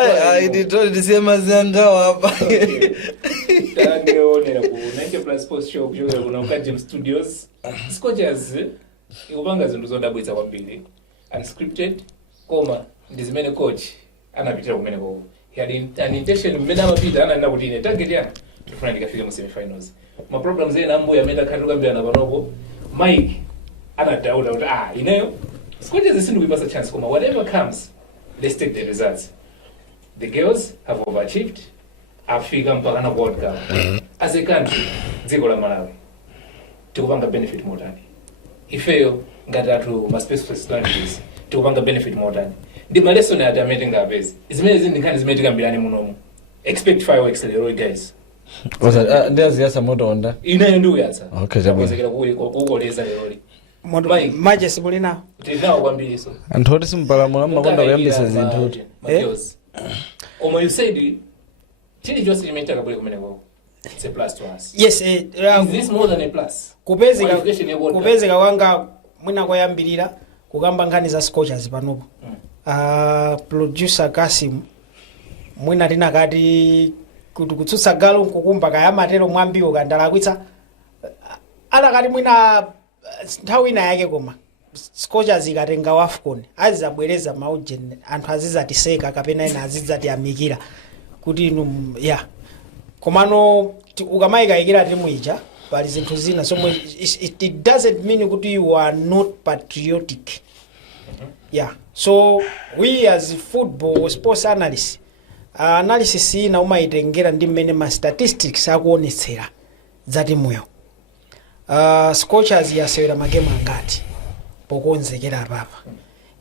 I did the same as hapa. Tangeonera ku 90 plus sports show kuchokera kuna Ukajim Studios. Scotchers ikupanga zinthu zodabwitsa kwambiri. Unscripted, ndizimene coach anapitira kumene koko. He had an intention mmene amapita ananena kuti ine target yana tufuna ndikafike mu semi-finals. Ma problems ena ambuya amene akhatukambirana panopo. Mike anadauta kuti ineyo Scotchers isindikuyipasa chance koma whatever comes, let's take the results. The girls have overachieved. Africa mpaka na World Cup. As a country, dziko la Malawi tikupanga benefit motani. Ifeyo ngatatu ma specialist languages tikupanga benefit motani. Ndi ma lesson ati amete ngapezi. Izimene nkhani zimene tikambirani munomu. Expect fireworks lero guys. There's yasa moto onda. Inayo ndi uyasa. Okay, jabu. Kozekera kukoleza lero. Majesty mulina. Tinawo kwambiri so. Anthu simpala mulama konda kuyambisa zinthu. Koma you said chili chose limetaka kule kumene kwako. It's a plus to us. Yes, is this more than a plus? Kupezeka wanga mwina koyambirira kukamba nkhani za Scotchers panopo. Producer Kasim mwina tinakati kuti kutsutsa galo nkukumba kayamatero mwambiwo kandalakwitsa alakati mwina nthawi ina yake koma Scotchers ikatenga AFCON azizabwereza maujeni anthu azizatiseka kapena ena azizatiyamikira kuti inu komano ukamayikayikira timu ija pali zinthu zina so it doesn't mean kuti you are not patriotic. So we as football sports analysts analysis ina umayitengera ndi mmene ma statistics akuonetsera za timuyo. Scotchers yasewera magemu angati pokonzekera papa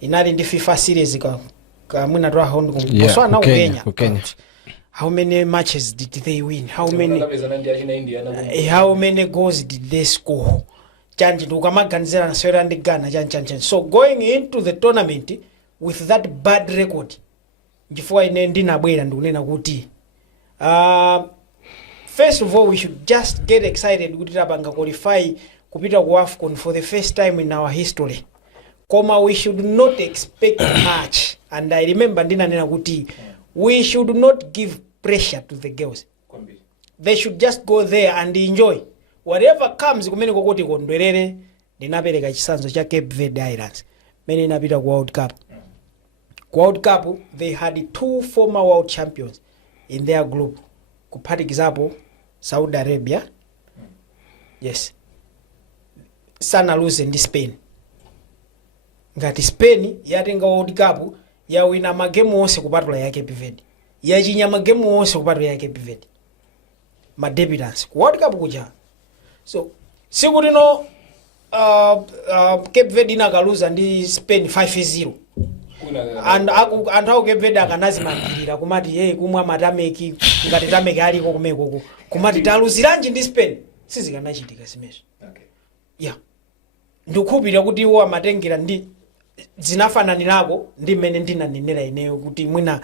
inali ndi FIFA series ka mwina twa hound kuswana Kenya. How many matches did they win? How many goals did they score? Change ukamaganizira na sewera ndi Ghana change. So going into the tournament with that bad record ndifua ine ndinabwera ndikunena kuti first of all we should just get excited kuti tapanga qualify kupita ku AFCON for the first time in our history. Koma we should not expect much, and I remember ndinanena kuti we should not give pressure to the girls. They should just go there and enjoy whatever comes. Kumene kokoti kondwerere ndinapereka chisanzo cha Cape Verde Islands mene inapita ku World Cup. Ku World Cup they had 2 former world champions in their group, kuphatikizapo Saudi Arabia, yes, sana lose ndi Spain. Ngati Spain yatenga World Cup yawina magemu onse kupatula ya Cape Verde, yachinya magemu onse kupatula ya Cape Verde, ma debutants ku World Cup kuja. So sikuti no Cape Verde inakaluza ndi Spain 5-0 and anthu Cape Verde akanazimangirira kumati kumwa matameki ngati tameki aliko kumeko kumati taluziranji ndi Spain sizikanachitika zimezo. Ndikukhupira kuti iwo amatengera ndi zinafananirako ndi mmene ndinanenera ineyo kuti mwina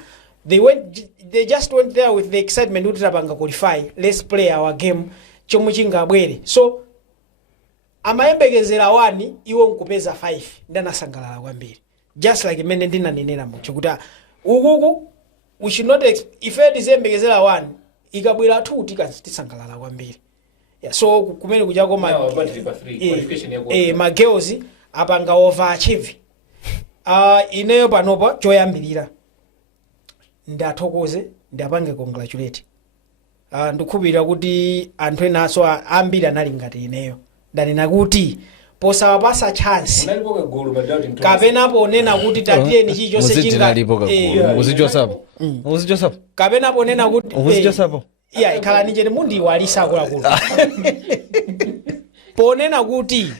they just went there with the excitement kuti tapanga qualify, let's play our game chomwe chingabwere. So amayembekezera 1 iwo nkupeza 5 ndanasangalala kwambiri, just like mmene ndinanenera mucho kuti ukuku we should not if it is embekezera 1 ikabwera 2 tisangalala kwambiri. So kumene kujako ma girls apanga overachieve. Ineyo panopa choyambirira ndathokoze ndapange congratulate. Ndikukhulupirira kuti anthu enaso ambiri anali ngati ineyo ndanena kuti posawapasa chance kapena ponena kuti tatiyeni chichonse muzichosapo kapena ponena kuti ikhala ninjeni mundiwalisa akuluakulu ponena kuti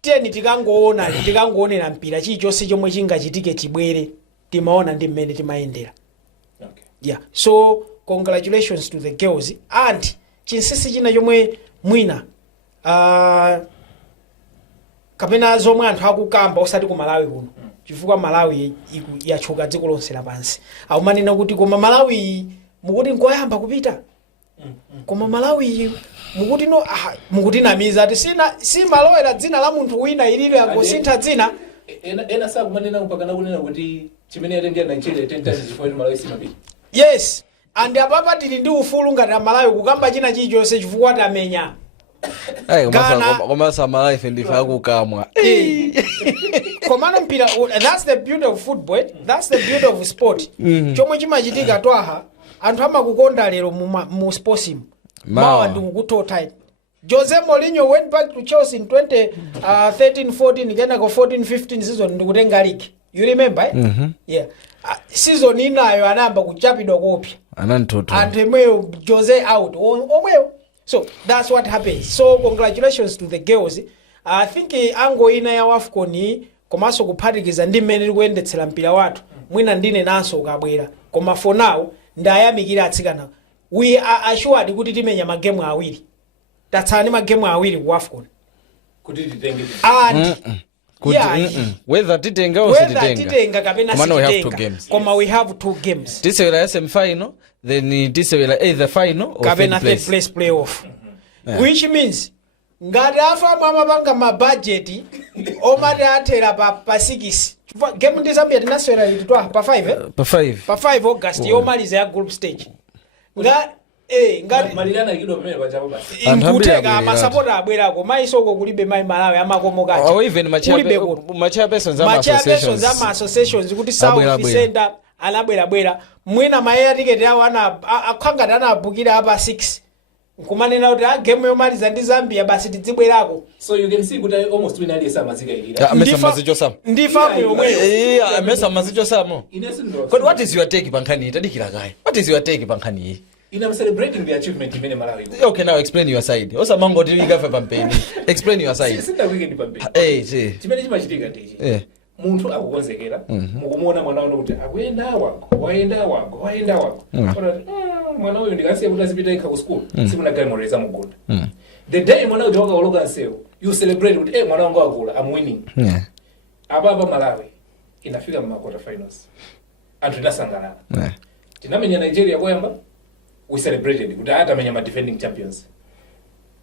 tiyeni tikangoonera mpira chilichonse chomwe chingachitike chibwere timaona ndi mmene timayendera. So congratulations to the girls, and chinsisi china chomwe mwina kapena zomwe anthu akukamba osati ku Malawi kuno chifukwa Malawi yachuka dziko lonse lapansi akumanena kuti koma Malawi mukuti nkoyamba kupita koma Malawi mukuti no mukuti namiza ati si malowera dzina la munthu wina ililo yakosintha dzina ena sakumanena mpaka nakunena kuti chimene atendea Nigeria 10 times chifukwa Malawi simapita. Yes, and apapa tili ndi ufulu ngati Malawi kukamba china chilichonse chifukwa tamenya. Koma Malawi ndife akukamwa. Komano mpira, that's the beauty of football, that's the beauty of sport. Chomwe chimachitika Twaha anthu amakukonda lero mu sportsimu. Mawa ndikukutota. Jose Mourinho went back to Chelsea in 2013-14 kenako 14-15 season ndikutenga league. You remember? Yeah. Season inayo anamba kuchapidwa kopya. Anantoto. And emweyo Jose out. Omweyo. So that's what happens. So congratulations to the girls. I think ango ina ya AFCON komanso kuphatikiza ndi mmene likuyendetsera mpira wathu. Mwina ndine nanso ukabwera. Koma for now ndayamikira atsikana. We are assured kuti timenya magemu awiri. Tatsani magemu awiri ku AFCON. Kuti titenge. And whether titenga or sititenga kapena sititenga. Koma we have 2 games. Tisewera SM final, then tisewera either final or kapena third place playoff. Which means ngati afa mwamapanga mabudget omati athera pa 6. Game ndi Zambia tinasewera litwa pa 5 Pa 5 August yomaliza ya group stage. Ngati malirana ikido pamene pachapo basi. Inkuteka amasapota abwerako maisoko kulibe mai Malawi amakomokacha. Or even macha persons ama associations kuti South Center alabwera mwina maya ticket yawo akhangati anabukira apa 6. Kumanena kuti game yomaliza ndi Zambia basi tidzibwerako. So you can see kuti almost win ali samazika ikira. Amesa mazicho sam. Ndifa yomweyo. Amesa mazicho samo. But what is your take pankhani tadikira kai? What is your take pankhani? I'm celebrating the achievement in Malawi. Okay, now explain your side. Osa mango tiliga fa pampeni. Explain your side. Sinda weekend pampeni. See. Chimene chimachitika ndichi. Munthu akukonzekera, mukumuona mwana wanu kuti akuyenda wako. Mwana uyu ndikasiya kuti azipita ikha ku school. Sikuna gaimoreza mugunda. The day mwana uja wakaoloka nsewu, you celebrate kuti mwana wangu akula, I'm winning. Apa Malawi inafika mu quarter finals. Anthu inasangalala. Tinamenya Nigeria koyamba. We celebrated kuti atamenya ma defending champions.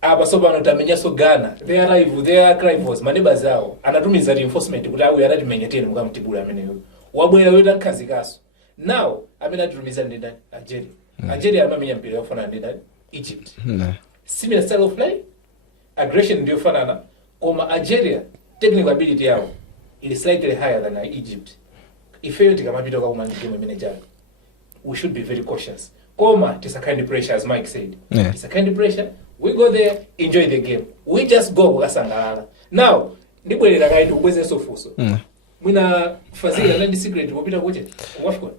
Apa sobano tamenya so Ghana. Their rivals, maneighbors zao. Anatumiza reinforcement kuti awe aratimenya tena mukamtibula ameneyo. Wabwera weta nkazikaso. Now, amena tumiza ndenda Nigeria. Nigeria amamenya mpira yofana ndenda Egypt. Similar style of play. Aggression ndio fanana. Koma Nigeria technical ability yao is slightly higher than Egypt. If you take a mapito kwa game manager, we should be very cautious. Koma, it's a kind of pressure, as Mike said. It's a kind of pressure. We go there, enjoy the game. We just go kukasangalala. Now, ndibwelera kaitu kweze sofuso. Mwina fazila nandi secret wopita kuche. Wafiko.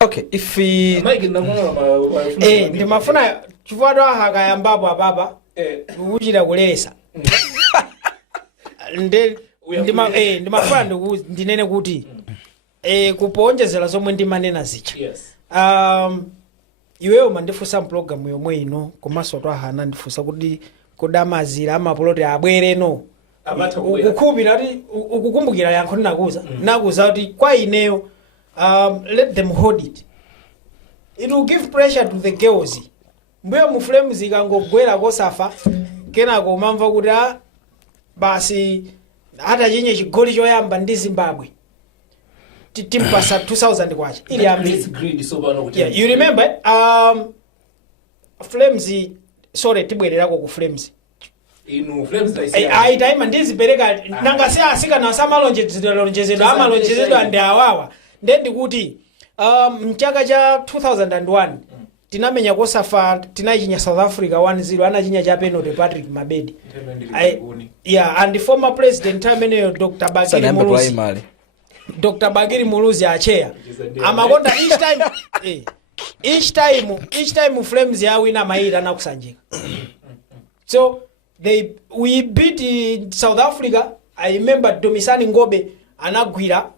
Okay, if we Mike ndamona ndimafuna chivado hakayambapo ababa. Uchira kulesa. Ndimafuna ndinene kuti kuponjezera zomwe ndimanena zicha. Yes. Iweyo mandifusa program yomwe ino komanso Twaha ndifusa kuti kodamazira amapoloti abwere no. Ukukubira kuti ukukumbukira yankho nakuza kuti kwa ineyo let them hold it. It will give pressure to the girls. Mbuyo mu flames ikangogwera kosafa kenako umamva kuti basi hata chenye chigoli choyamba ndi Zimbabwe timpasa 2000 kwacha ili greed so bano kuti. You remember flames sorry tibwererako ku flames inu flames time ndizipereka nanga se asika na samalonjezedwa amalonjezedwa ndi awawa ndendi kuti mchaka cha 2001 tinamenya kosafa tinachinya South Africa 1-0 anachinya cha penalty Patrick Mabedi. And the former president ameneyo Dr. Bagiri Muluzi achea amakonda each time flames ya wina maira na kusanjika. So we beat South Africa. I remember Domisani Ngobe anagwira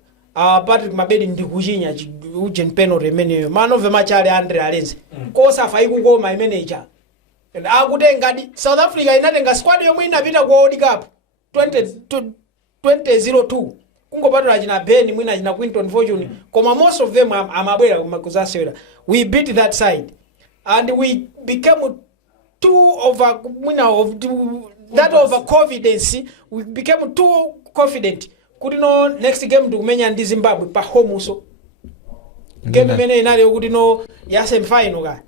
Patrick Mabedi ndikuchinya ujen penalty ameneyo man of the match ali Andre Alenze kosa fa ikukoma manager and akutengadi South Africa inatenga squad yomwe inapita ku World Cup 2002 kungopatula china Ben mwina china Quinton Fortune koma most of them amabwera kuzasewera. We beat that side and we became overconfidence. We became too confident kuti no next game ndikumenya ndi Zimbabwe pa home so game imene inali kuti no ya semi final ka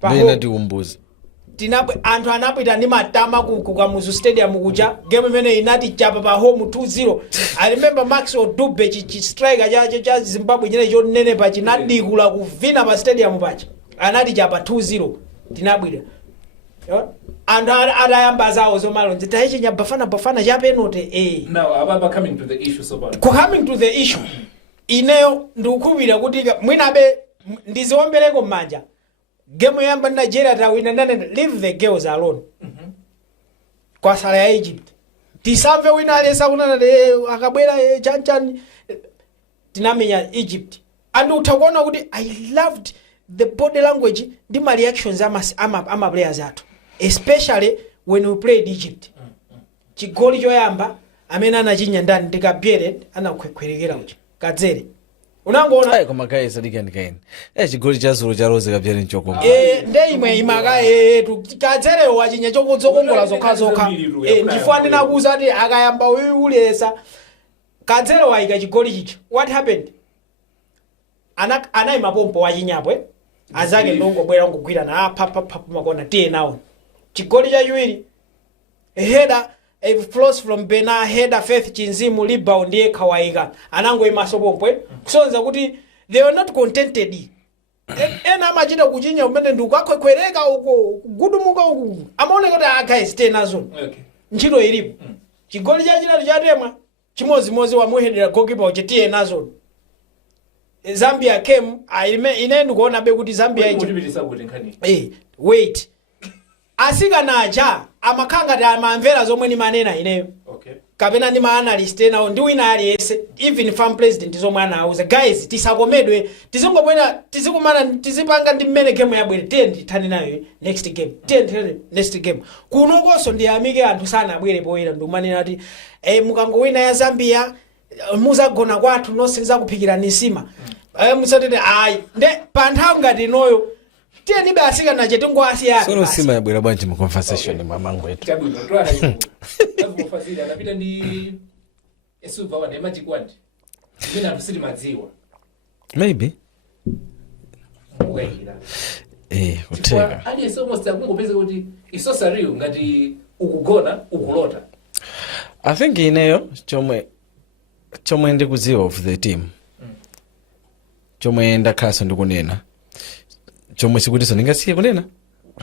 pa home tiumbuza tinabwe anthu anapita ndi matama ku Kamuzu stadium kuja game imene inati chapa pa home 2-0. I remember Max Odube chi striker cha Zimbabwe chine chonene pa chinadikula kuvina pa stadium pacha anati chapa 2-0 tinabwira anthu adayamba zawo zomalonje tayichinya bafana cha penalty now ababa coming to the issue so bad coming to the issue ineyo ndikukhulupirira kuti mwinabe ndiziombeleko mmanja game yamba Nigeria tawina ndane leave the girls alone kwa sala ya Egypt tisamve wina alesa kunana akabwera chanchan tinamenya Egypt and utakuona kuti I loved the body language ndi my reactions ama players athu especially when we played Egypt chigoli choyamba amene anachinya ndani ndikapyere anakhwekhwerekera uchi kadzere unangoona koma guys adikandikaini chigoli cha Zulu cha Rose kapyere nchokongola ndeimwe imaka kadzere wachinya chokodzokongola zokha ndifuna ndinakuza kuti akayamba ulesa kadzere waika chigoli chicho what happened anayima pompo wachinyapwe azake ndongobwera ngogwirana papa makona tiye nawo chigoli chachiwiri header flows from Bena header Faith Chinzimu rebound ndiye kawaika anangoyima sopompwe kusonza kuti they were not contented ena amachita kuchinya umene ndikukakhwekhwereka uko kugudumuka uko amaoneka kuti guys stay nazo ntchito ilipo chigoli chachitatu chatemwa chimozimozi wamuhedera goalkeeper uchitiye nazo Zambia came ine ndikuona be kuti Zambia wait asikanaja amakhanga ti amamvera zomwe ni manena ineyo kapena ndi ma-analyst enawo ndi wina aliyese even farm president zomwe anauza guys tisakomedwe tizikumana tizipanga ndi mmene game yabwere tiye ndithani nayo next game kunokonso ndiyamike anthu sana abwere poyera ndikumanena kuti mukangowina ya Zambia muzagona kwathu nonse nzakuphikirani nsima musatete ayi nde pa nthawi ngati inoyo tiye nibe asikana che tingowasiyana sono nsima yabwera bwanji mu conversation mamangu etu chabuno twa fazila anapita ndi esuva wa nema chikwandi mimi na tusiri maziwa maybe mukaikira uteka ali eso most akungopeza kuti isosariyo ngati ukugona ukulota I think ineyo chomwe ndikudziwa of the team chomwe ndakhaso ndikunena chomwe sikutiso ndingasiye kunena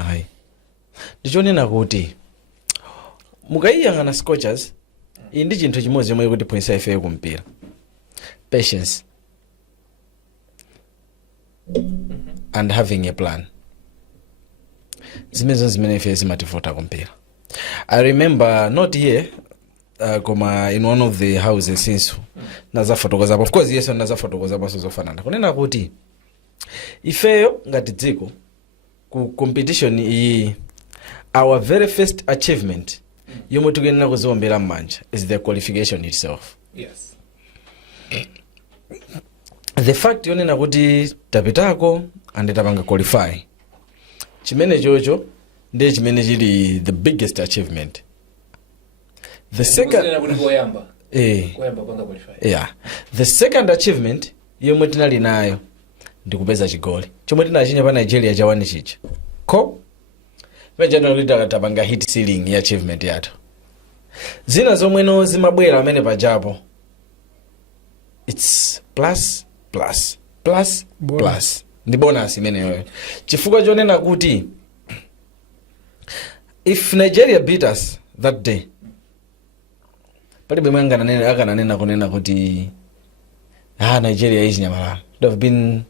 ayi ndichonena kuti mukayiyang'ana Scorchers iyi ndi chinthu chimodzi chomwe kuti points ife kumpira patience and having a plan zimene ife zimativota kumpira. I remember not here koma in one of the houses since nazafotokoza of course yes nazafotokoza baso zofanana kunena kuti ifeyo ngati dziko ku competition iyi our very first achievement yomwe tikuyenera kuziombera mmanja is the qualification itself. Yes. The fact yonena kuti tapitako and tapanga qualify chimene chocho ndiye chimene chili the biggest achievement. The second the second achievement yomwe tinali nayo ndikupeza chigoli chomwe tinachinya pa Nigeria chawani chicha ko vejana lita tapanga hit ceiling ya achievement yathu zina zomweno zimabwera amene pajapo it's plus ndi bonus imene yoyo chifukwa chonena kuti if Nigeria beat us that day palibe mwanga nanena akananena kunena kuti Nigeria is nyamala it would have been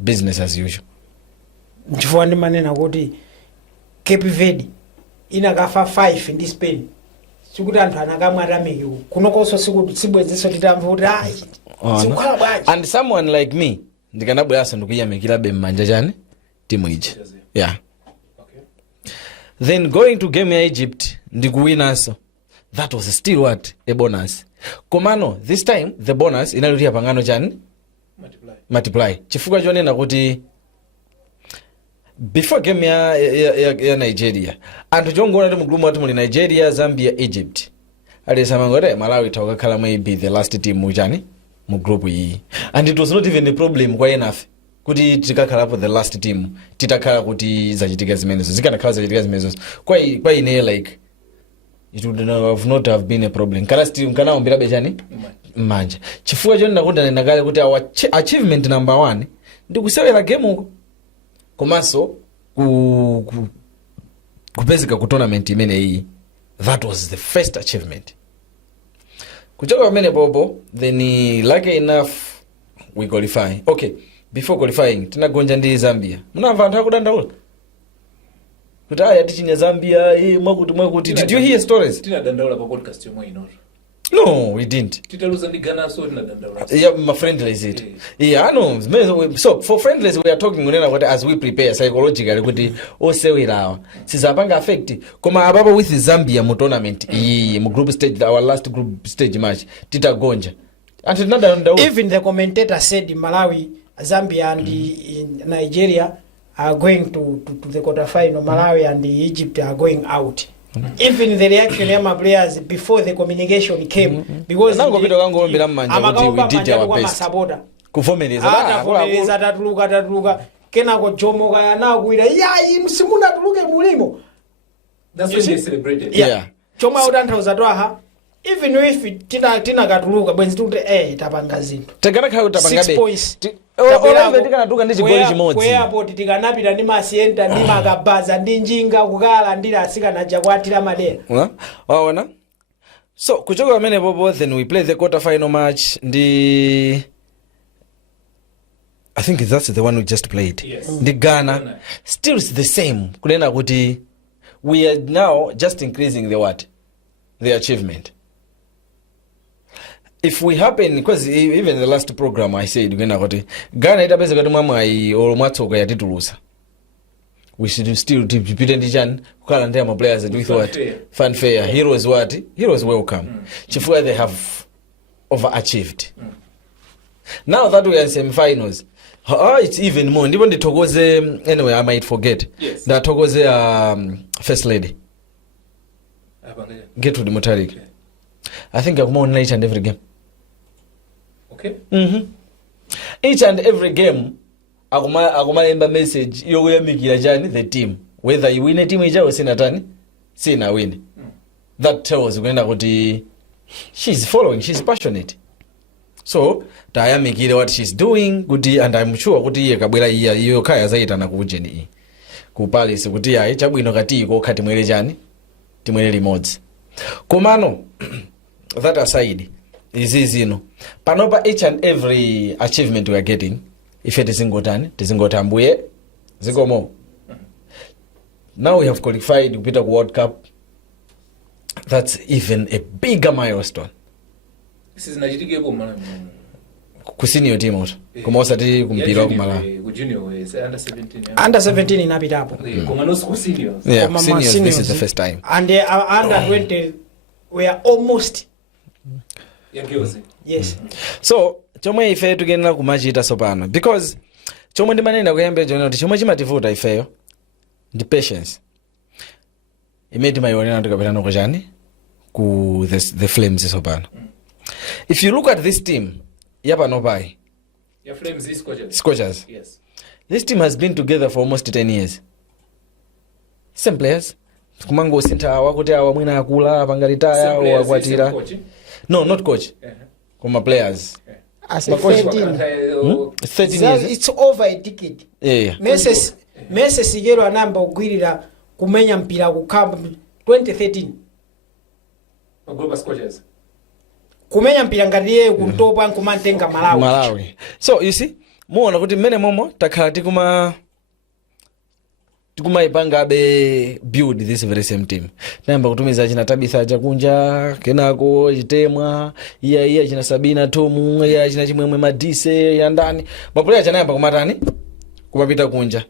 business as usual. Chifukwa ndi manena kuti Cape Verde inakafa 5 ndi Spain sikuti anthu anakamwa atamiki kunokonso sikuti sibwezeso titamva kuti sikukhala bwanji. And someone like me ndikanabweraso ndikuyamikira be mmanja chani timu iji yeah. Okay. Then going to game ya Egypt ndikuwinaso that was still what a bonus komano this time the bonus inalipia pangano chani multiply chifukwa chonena kuti before game ya Nigeria anthu chongoona kuti mugulumu ati muli Nigeria, Zambia, Egypt alisamangore Malawi takakhala maybe the last team mujani mu group iyi, and it was not even a problem kwa enough kuti tikakhalapo the last team titakhala kuti zachitika zimenezo zikanakhala zachitika zimenezo kwa ine like it would not have been a problem kala still kanaombera bechani manja chifukwa choni nakunda nakale kuti our achievement number 1 ndi kusewera game uko komanso kupezeka ku tournament imene iyi. That was the first achievement. Kuchoka pamene popo then lucky enough we qualify. Okay, before qualifying tinagonja ndi Zambia. Munamva anthu akudandaula kuti aya tichinya Zambia mwakuti did you hear stories? Tinadandaula pa podcast yomwe ino. No, we didn't. Titaluza ndi Ghana so tinadandaula. Yeah, my friendly is it. Yeah, I know. So for friendlies we are talking unena what as we prepare psychologically kuti osewerawa sizapanga affect koma ababa with Zambia mu tournament mu group stage, our last group stage match titagonja. And tinadandaula. Even the commentator said Malawi, Zambia and Nigeria are going to the quarterfinal. Malawi and Egypt are going out. Even the reaction of my players before the communication came, because we did our best. Kuvomereza tatuluka kenako jomoka yanakuira msimuna tuluke mulimo. That's when they celebrated. Yeah. Choma utanthauza Twaha, even if tina katuluka bwenzi tukuti tapanga zinthu. Tegana khayo tapanga 6 points. Tikanaduka ndi chigoli chimodzi. Kwa airport tikanapita ndi masienta ndi makabaza ndi njinga kukala ndi asikana jakwatira madera. Waona? So kuchoka pamene popo then we play the quarter final match ndi I think that's the one we just played. Yes. The Ghana still is the same. Kunena kuti we are now just increasing the achievement. If we happen, because even the last program I said Ghana itabeza kuti mwamwayi or mwatsoka yatitulusa, we should still repeat and chan kukhala ndi ama players with what fanfare. Heroes welcome. Chifukwa they have overachieved. Now that we are in semi-finals, it's even more. Ndipo ndithokoze anyway, I might forget. Yes. Ndathokoze first lady Gertrude Mutharika. Okay. I think I'm on each and every game. Okay. Each and every game akumalemba message yokuyamikira chani the team, whether you win a team ijawo sina win. That tells kunena kuti she's following, she's passionate. So tayamikire what she's doing kuti, and I'm sure kuti iye kabwera iyo kaya zaitana ku ujeni ku Palace kuti ayi chabwino kati iko khati mwere chani timwere limodzi komano. That aside, izino panopa each and every achievement we are getting, if it is tizingotambuye zikomo. Now we have qualified kupita ku World Cup. That's even a bigger milestone. This is Nigeria go Malawi. Ku senior team out koma osati kumpira ku Malawi. Ku junior is under 17. Under 17 inapitapo. Koma no school seniors. Yeah, seniors, this is the first time. And under 20 we are almost. Yes. So chomwe ife tukenera kumachita sopano, because chomwe ndimanena kuyambira jona kuti chomwe chimativuta ifeyo ndi patience imene timayionera tikapita nako chani ku the Flames sopano. If you look at this team yapanopai, Your Flames is Scorchers. Yes. This team has been together for almost 10 years. Same players. Kumango sintha wakuti awa mwina akula pangaritaya o akwatira. No, not coach. Kuma players. As a 13. 13 years. It's over a decade. Yeah. Mese sigero anamba ugwirira kumenya mpira kukamba 2013. Global Scorchers. Kumenya mpira ngati yeye kuntopa nkumantenga Malawi. So you see, muona kuti mmene momo takhala tikumayipanga abe build this very same team. Namba kutumiza china Tabitha chakunja, kenako chitemwa, iya china Sabina Tomu, iya china Chimwemwe Madise ya ndani. Mapuleya chanayamba kumatani kumapita kunja.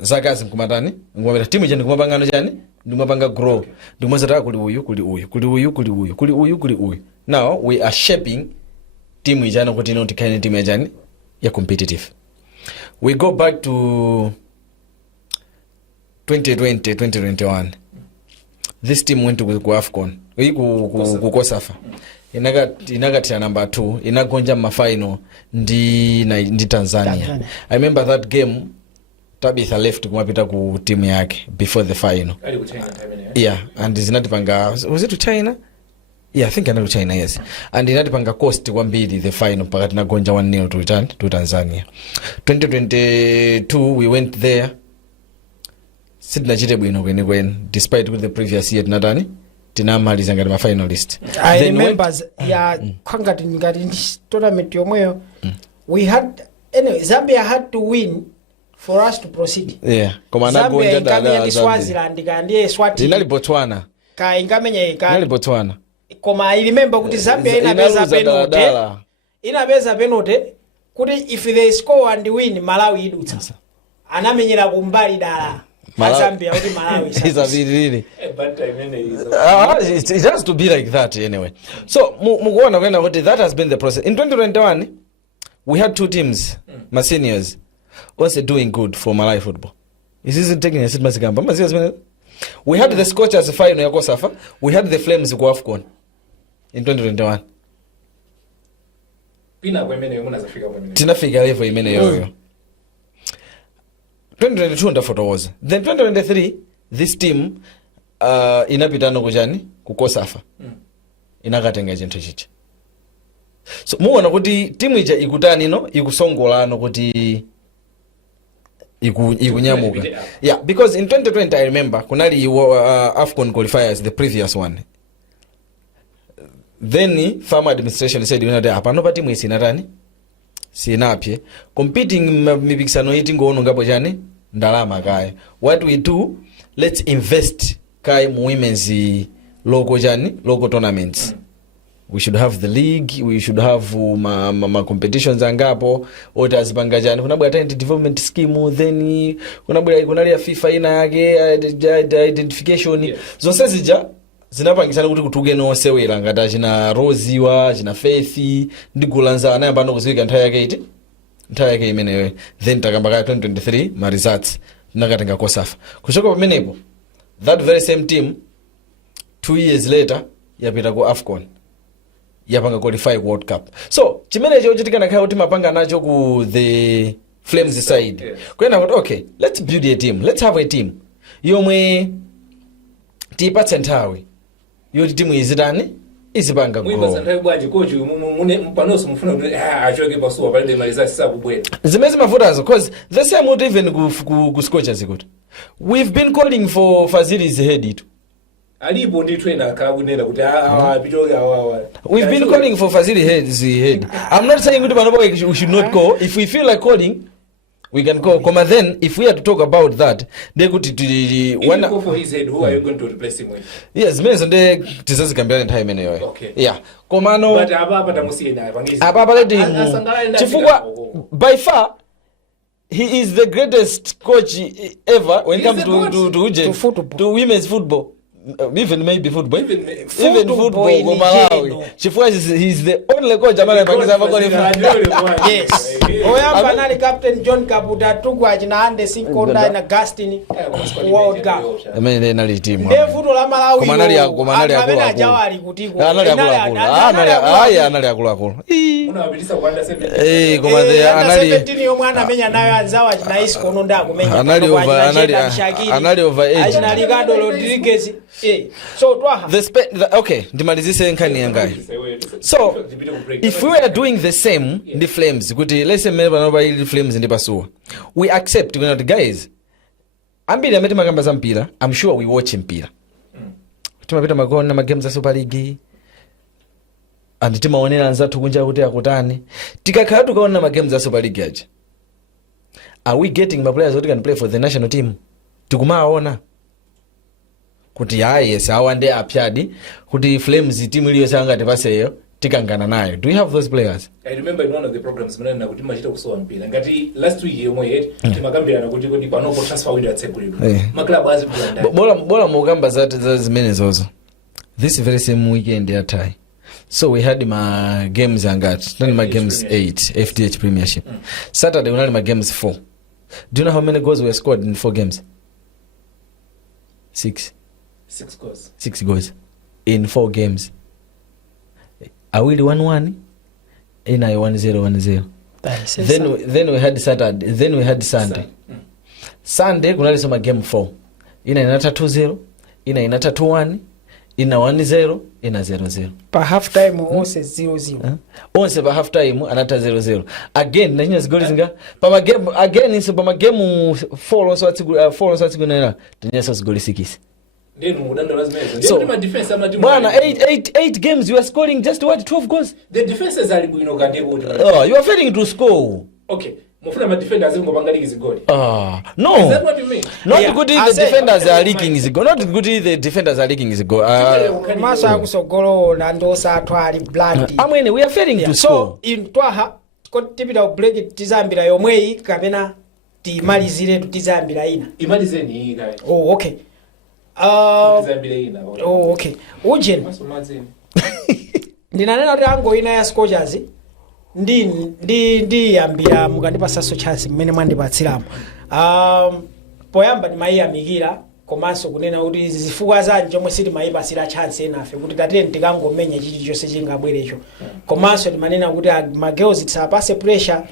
Zakazi kumatani ngumapita timu chani kumapangano chani ndimapanga grow. Ndimozata kuli uyu. Now we are shaping team ijana kuti ino tikane team ijani ya competitive. We go back to 2020, 2021. this team went ku AFCON ku Kosafa inakatia number 2 inagonja mafaino ndi Tanzania. I remember that game Tabitha left kumapita ku team yake before the final. Yeah, and zinatipanga, was it to China? Yeah, I think another China, yes. And inatipanga cost kwambiri the final mpaka tinagonja 1-0 to return to Tanzania. 2022 we went there. Sidna chite bwino kwenikweni despite with the previous year tinamaliza ngati ma finalist. I remember ngati tournament yomweyo we had anyway Zambia had to win for us to proceed. Yeah, koma anagonja Zambia Swaziland kandi Eswatini. Inali Botswana. Ka ingamenya inali Botswana. Koma I remember kuti Zambia inapeza penalty kuti if they score and win Malawi idutsa. Anamenyera kumbali dala. Zambia kuti Malawi. Is a really. It has to be like that anyway. So mukuona kwenda kuti that has been the process. In 2021 we had 2 teams, my seniors, also doing good for Malawi football. This isn't taking a sit masigamba. We had the Scorchers final ya Kosafa. We had the Flames go AFCON in 2021. Tinafika level imene yoyo. 2022 ndafotokoza. Then 2023 this team inapitano kujani ku Kosafa. Inakatenga chinthu chichi. So muona kuti timu ija ikutani no ikusongolano kuti ikunyamuka. Yeah, because in 2020 I remember kunali AFCON qualifiers, the previous one. Then farm administration said hapano pa timu isinatani sinapye competing mipikisano iti ngono ngapo chani ndalama kaya. What we do, let's invest kai mu women's local tournaments. We should have the league, we should have ma competitions angapo others bangajani kunabwa talent development scheme, then kunali ya FIFA ina yake identification. Zonse zija zinapangisana kuti kutuge no sewera ngata china Roziwa china Faith ndigulanza anayamba nokuzika nthawi yake imeneyo. Then takamba ka 2023 ma results nakatenga Kosafa kuchoka pamenepo. That very same team 2 years later yapita ku AFCON yapanga qualify World Cup. So chimene chochitika nakhala kuti mapanga nacho ku the Flames side. Yes. Kwena kuti okay, let's build a team, let's have a team yomwe tipatse nthawi yoti timu izitani izipanga grow. Zimezi mafutazo because the same would even ku Scorchers good. We've been calling for Fazili's head itu. We've been calling for Fazili's head. I'm not saying we should not call. If we feel like calling, we can call. Come then, if we are to talk about that, they could call for his head. Who are you going to replace him with? Yes, means they kukambirana time anyway. Okay. Yeah. Komano. But ababa musina. Chifukwa by far he is the greatest coach ever when it comes to women's football. Even maybe football. Even football in Malawi. Chifukwa he's the only coach ambaye anapangiza magoli. Yes. Oyamba nali captain John Kabuta tukwa achina ande Sinkonda na Gustin World Cup. Amene nali team. Nde football la Malawi. Komanali ajawali kutiko. Anali akulu. Unawabilisa kuanda 17. Koma anali 17 yomwe anamenya nayo anzawa achina Isco nonda kumenya. Anali over age. Achina Ricardo Rodriguez. So okay, ndimalizise nkhani yangayo. So if we were doing the same in the Flames, kuti let's say the Flames ndi pasuwa, we accept guys ambiri ameti makamba za mpira, I'm sure we watch mpira. Timapita magona games za Super League and timaonera anzathu kunja kuti akutani tikakhala tukaona games za Super League aja, are we getting my players who can play for the national team? Tikumaona kuti yes awande apyadi kuti Flames team iliyo sanga tepaseyo tikangana nayo. Do we have those players? I remember in one of the programs mnana kuti machita kusowa mpira ngati last week yomwe yet timakambirana kuti pano po transfer window atsekulidwa ma club azi bola mukamba za zimene zozo. This very same weekend ya tie, so we had my games angati nani my games 8 FDH Premiership. Saturday unali my games 4. Do you know how many goals were scored in 4 games? 6. 6 goals in 4 games. Awili 1-1, inayo 1-0. Then we had Saturday, then we had Sunday. Sunday kunalisoma game 4. Ina inata 2-0, ina inata 2-1, ina 1-0, ina 0-0. Pa half time onse 0-0. Onse pa half time anata 0-0. Again nanyina zigoli zinga pa ma game again inso pa ma game 4 onso atigunena tanyesa zigoli 6. So, bwana, 8 games you are scoring just what 12 goals. The defenses are going Oh, you are failing to score. Okay. Mufuna defenders ngobanga league zigoli. No. Is that what you mean? Not good if the defenders are leaking is goal. Not good if the defenders are leaking is goal. Masa akusogolo na ndosa atwali blood. Amwene we are failing to score. So in Twaha tipita break tizambira yomweyi kapena timalizire tutizambira ina. Imalizeni ina. Oh, okay. Tizambira ina. Oh, okay. Ujen. Ndinanena kuti ango ina ya Scorchers ndi yambira mukandipa saso chance mmene mwandipatsiramo. Poyamba ndimayiyamikira komanso kunena kuti zifukwa zanji chomwe sitimayipasira chance enafe kuti tatene tikangomenya chilichonse chingabwerecho. Komanso timanena kuti ma girls tisapase pressure.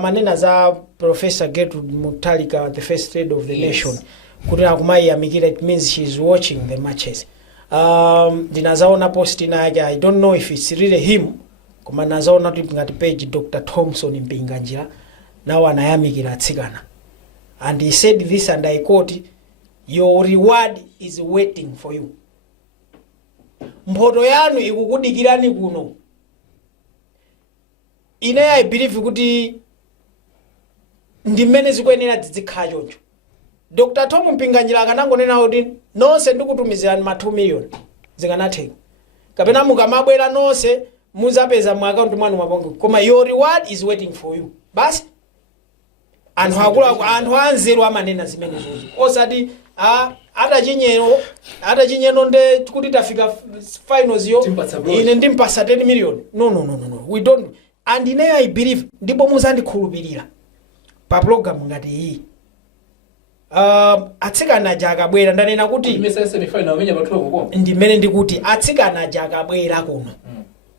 Manena za Professor Gertrude Mutalika, the first lady of the nation, kuti akumayiyamikira, it means she's watching the matches. Ndinazaona post inaja, I don't know if it's really him, koma nazaona kuti ngati page Dr. Thompson Mpinganjira nawo anayamikira atsikana. And he said this, and I quote, your reward is waiting for you. Mpoto yanu ikukudikirani kuno. Ine I believe kuti ndimene zikuyenera tizikhala choncho. Dr. Tom Mpinganjira akanangonena kuti nonse ndikutumizirani ma 2 million zikanatheka. Kapena mukamabwera nonse muzapeza mu account mwanu mwapongo. Koma your reward is waiting for you. Basi anthu akula anthu anzeru amanena zimene zozo. Osati atachinyeno nde kuti tafika finals yo ine ndimpasa 10 million. No. We don't. And ine I believe ndipo muzandikhulupirira pa program ngati iyi. Atsikana jakabwera ndanena kuti ndimene ndikuti atsikana jakabwera kuno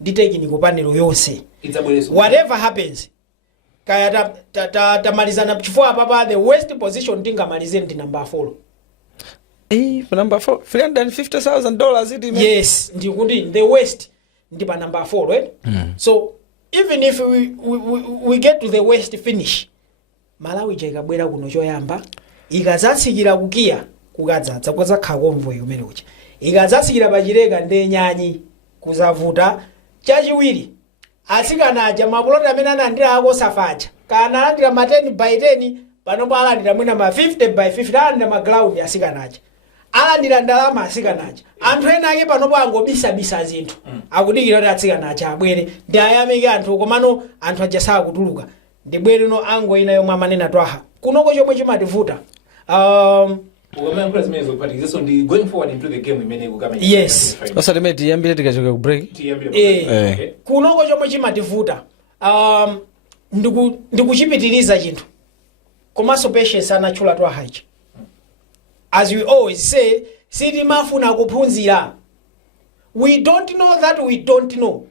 nditekini panelo yonse whatever happens kaya tamalizana chifukwa papa the worst position tingamalize ndi number 4 for number 4 $350,000 it means. Yes ndikuti the worst ndi pa number 4 right? So even if we get to the worst finish Malawi jakabwera kuno choyamba ikazatsikira kukiya kukadzadza kwazakhala konvoyi umene ucha ikazatsikira pachileka ndenyanyi kuzavuta chachiwiri atsikana aja mapuloti amene analandira ako safacha kana alandira ma 10 by 10 panopo alandira mwina ma 50 by 50 alandira ma ground asikana aja alandira ndalama asikana aja anthu ena ake panopo angobisabisa zinthu akudikira kuti atsikana aja abwere ndi ayamike anthu komano anthu aja sakutuluka ndibwere no ango ina yomwe amanena Twaha kunoko chomwe chimativuta. Going forward into the game yes. Sasa limeti yambire tikachoka ku break. Kunoko chomwe chimativuta. Ndikuchipitiriza chinthu. Komanso patience anachula Twaha ichi. As we always say, sitimafuna kuphunzira. We don't know that we don't know.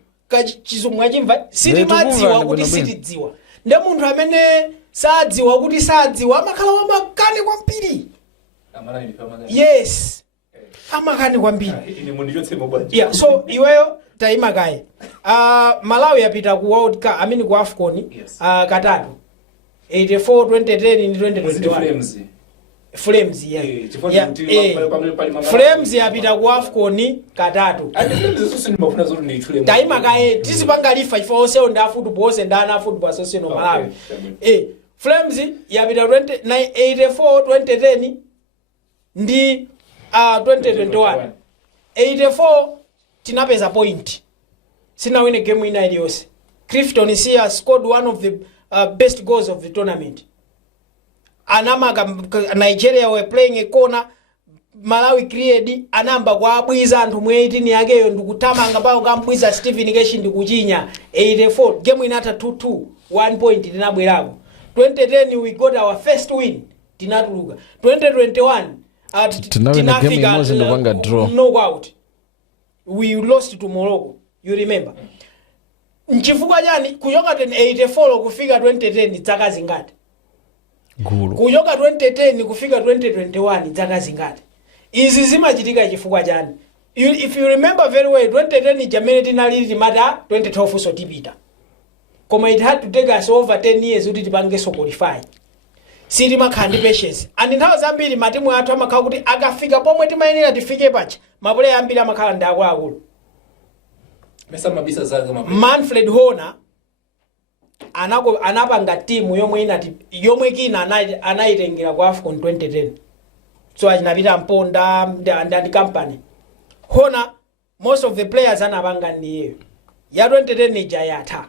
Chizungu achimva sitimadziwa kuti sitidziwa. Nde munthu amene sadziwa kuti sadziwa amakhala wamakani kwambiri. Yes. Amakani kwambiri. Yeah, so iweyo taima kaye. Malawi yapita ku World Cup, ku AFCON katatu. 84, 2010 ndi 2021. Flames yeah. Flames yapita ku AFCON katatu. Taima kaye tisipanga lifa ifo ose onda football ose ndana football association of Malawi. Flames yapita 84, 2010 ndi 2021. 84 tinapeza point. Sina win game ina iliyose. Clifton Sia scored one of the best goals of the tournament. Nigeria were playing a corner. Malawi created anamba kwa abwiza anthu mwe 18 yakeyo ndikutamanga pao kambwiza Stephen Keshi ndikuchinya 84 game inata 2-2 1 point tinabwerako. 2010 we got our first win tinatuluka. 2021 Tinawina game imodzi ndopanga draw. knockout we lost to Morocco, you remember. Nchifukwa chani kuchoka 84 kufika 2010 dzaka zingati gulu kuchoka 2010 kufika 2021 dzaka zingati izi zimachitika chifukwa chani. If you remember very well 2010 jamene tinali timata 2012 so tipita koma it had to take us over 10 years kuti tipange so qualify siri makhandi patience and nthawi zambiri matimu athu amakhala kuti akafika pomwe timayenera tifike pacha mapulaya ambiri amakhala ndi akuluakulu. Mesa mabisa zake Manfred Horner anapanga timu yomwe kina anayitengera kwa AFCON 2010 so ajinapita mponda and company. Horner most of the players anapanga ndiye ya 2010 ija yatha.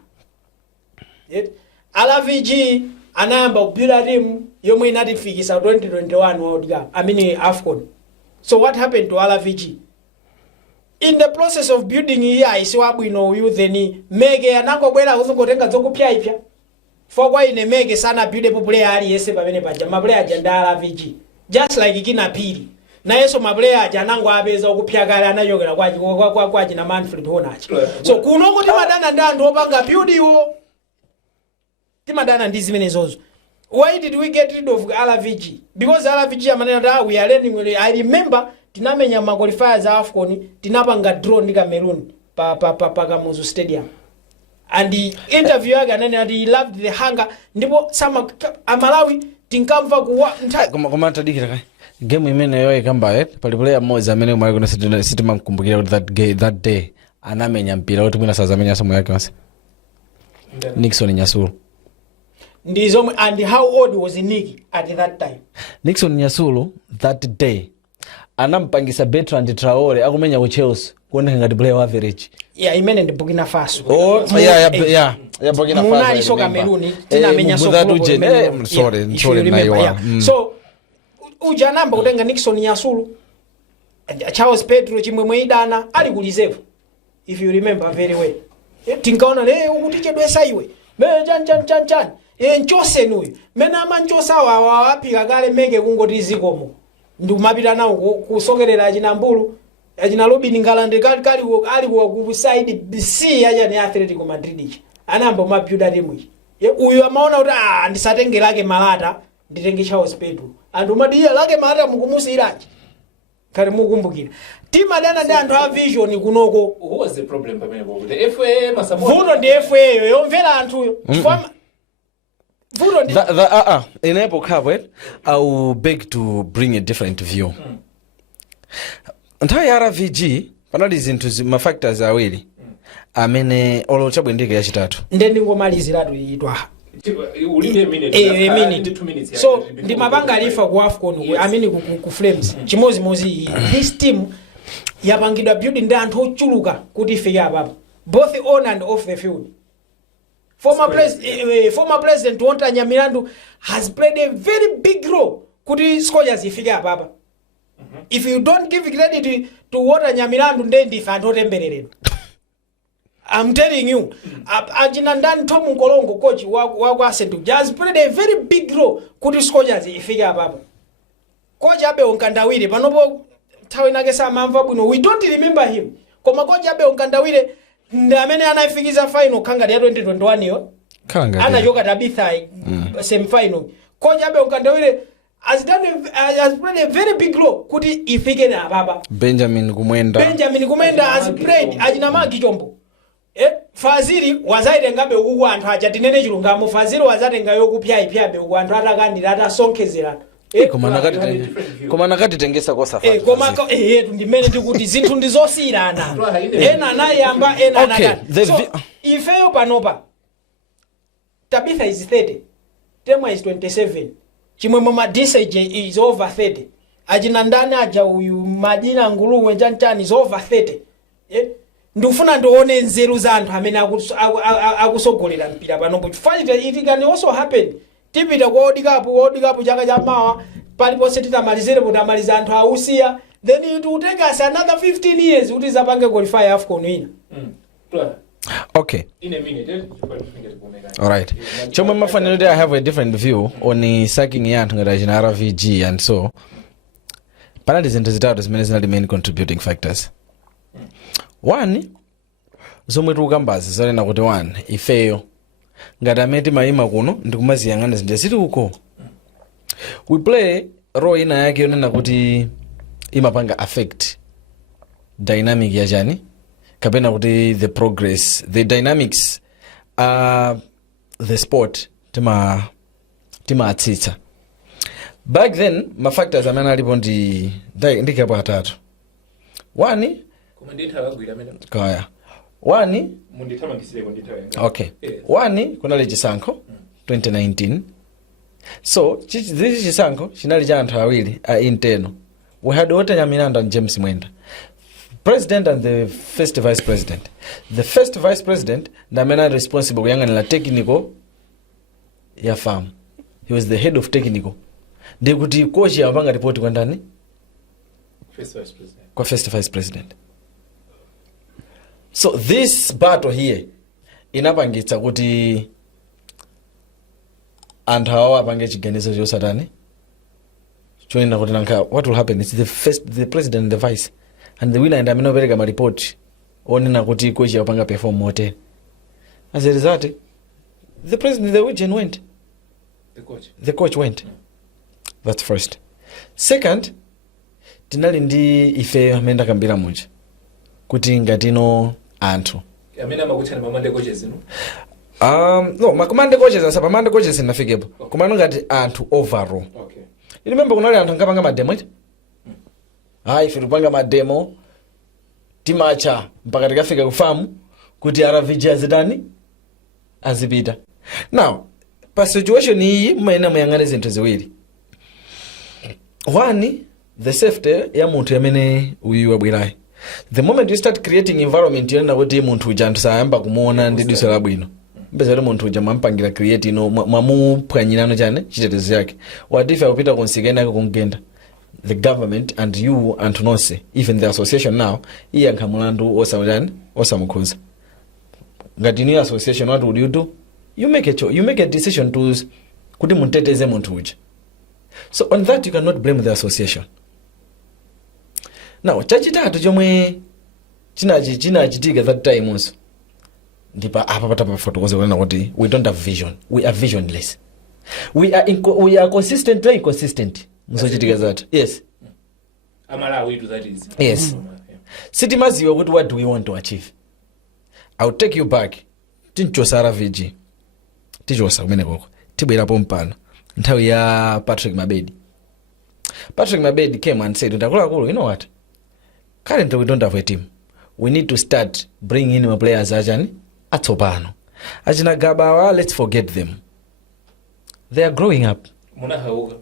LVG anayamba kubuild team yomwe inatifikisa 2021 World Cup AFCON. So what happened to LVG? In the process of building here isiwabwino you then mege anangobwera kuzongotenga zokupya ipya fokwa ine mege sana build player ali yese pamene paja maplayer ajandala VG just like kina pili na yeso maplayer ajanango abeza okupya kale anayogera kwa na Manfred Horner. So kuno kuti madana ndando opanga build iwo timadana ndi zimene zozo. Why did we get rid of LVG? Because LVG amanena we are learning. I remember tinamenya ma qualifiers za AFCON tinapanga draw ndi Cameroon pa Kamuzu Stadium and the interview yake anene he loved the hunger ndipo sama Malawi tinkamva kuwa koma tadikira kai game imene yo ikamba pali player mmoja amene mwa kuna sitima mkumbukira kuti that day anamenya mpira kuti mwina sazamenya somo yake wase Nixon Nyasulu ndizo. And how old was Nick at that time? Nixon Nyasulu that day anampangisa Bertrand Traore akumenya ku Chelsea kuoneka ngati player wa average. Yeah, imene ndi Burkina Faso. Yeah, Burkina Faso. Munali so Cameroon tinamenya so sorry naiwa. So uja namba kutenga Nixon Nyasulu Charles Pedro chimwemwe idana ali ku reserve if you remember very well. Tinkaona ukutichedwe saiwe me chan nchose nuyu mena manchosa wapika kale mege kungoti zikomo ndumapita nawo kusokerera ajinambulu ajinalobi ningalande kali ali ku side C aja ni Atletico Madrid anamba mabuda timu uyu amaona kuti ndisatenge lake malata nditenge Charles Pedro andu madiya lake malata mukumusiraje kale mukumbukira timadana ndi anthu a vision kunoko. Who was the problem pamene bobo the FA masapoti vuno ndi FA yomvera anthuyo in Apple Cup, I will beg to bring a different view. Nthawi ya RVG panali zinthu ma factors awiri amene olocha ndike yachitatu ndengomaliziratu itwa ulibe minute 2 minutes. So ndi mapanga alifa ku AFCON ku Flames chimozi this team yapangidwa building ndi anthu ochuluka kuti ifike apa both on and off the field. Former president Wonta Nyamilandu has played a very big role kuti Scorchers ifike apa. If you don't give credit to Wonta Nyamilandu then if and otembereredwa. I'm telling you, Ajinandani Tomu Kolongo coach wa St. Just played a very big role kuti Scorchers ifike apa. Coach abe onkandawire panopo tawe nagesa mamva bwino we don't remember him. Koma coach abe onkandawire ndamene anaifikiza final kanga ya 2021 yo kanga anachoka Tabitha semi final coach abe onkandawire has played a very big role kuti ifike na baba. Benjamin Kumwenda has played ajinamagi chombo Fazili wazaitenga be uku anthu aja tinene chilungamo Fazili wazatenga yokupya ipyabe uku anthu atakandira atasonkezera koma nakati tengesa kwa safari koma ndimene tikuti zinthu ndizosiyirana ena anayamba ena anakati. So ifeyo panopa Tabitha is 30 Temwa is 27 chimwemwe Madisage is over 30 ajinandani aja uyu Madina Nguluwe Nchani is over 30 ndufuna ndione nzeru za anthu amene akusogolera mpira panopo it can also happen tipita kwa World Cup chaka cha mawa paliponse titamalizire potamaliza anthu ausiya then it will take us another 15 years kuti zapange qualify AFCON wina. Okay. In a minute. All right. Chomwe mafaniro I have a different view on the sacking ya anthu ngati RVG and so panali zinthu zitatu zimene zinali main contributing factors. One, zomwe tikukambazi zonena kuti one ifeyo ngati amene timayima kuno ndikumaziyang'ana zinthu zili uko, we play role ina yake yonena kuti imapanga affect dynamic ya chani kapena kuti the progress, the dynamics, the sport timatsitsa. Back then mafactors amene alipo ndikapo atatu. One, kaya one, okay, one kunali chisankho 2019. So this chisankho chinali cha anthu awiri a internal. We had Otanya Miranda and James Mwenda, president and the first vice president. The first vice president the man responsible kuyang'anira technical ya farm. He was the head of technical. Ndikuti coach yapanga report kwa ndani? First vice president. Kwa first vice president. So this battle here inapangitsa kuti anthu awo apange chiganizo chosatani choyenda kuti nanka what will happen is the president and the vice and the winner and amene opereka ma report onena kuti coach yapanga perform motel. As a result, the president, the region went, the coach went. That's first. Second, tinali ndi ife amene ndakambira muja kuti ngatino anthu amene amakuchana mamande coaches no no makomande coaches asapa mande coaches nafikepo komano ngati anthu overall. Okay. Remember kunali anthu angapanga mademo iti ife tupanga mademo timacha mpaka tikafika kufamu kuti RVG azitani azipita. Now pa situation iyi mumayena muyang'ane zinthu ziwiri. One, the safety ya munthu amene uyu wabwerayi. The moment you start creating environment yonena kuti munthu uja anthu sayamba kumuona ndi diso labwino, mpeza kuti munthu uja mwampangira create ino mwamuphwanyirano chane chitetezo yake. What if akupita kunsikena yake kumgenda? The government and you and nonse, even the association now, iyankha mulandu osamukhuza. Ngati new association, what would you do? You make a decision to kuti munteteze munthu uja. So on that you cannot blame the association. Now chachitatu chomwe chinachitika that time also ndipa apa patapa fotokoze kunena kuti we don't have vision, we are visionless, we are consistently inconsistent muzochitika zatu. Yes, Amalawi to that is. Yes. Sitimaziwa kuti what do we want to achieve. I'll take you back tinchosa RVG tichosa kumene koko tibwerapo mpano nthawi ya Patrick Mabedi came and said ndakuluakulu, you know what, currently we don't have a team, we need to start bringing in more players achani atsopano achina gabawa, let's forget them, they are growing up. Munahauka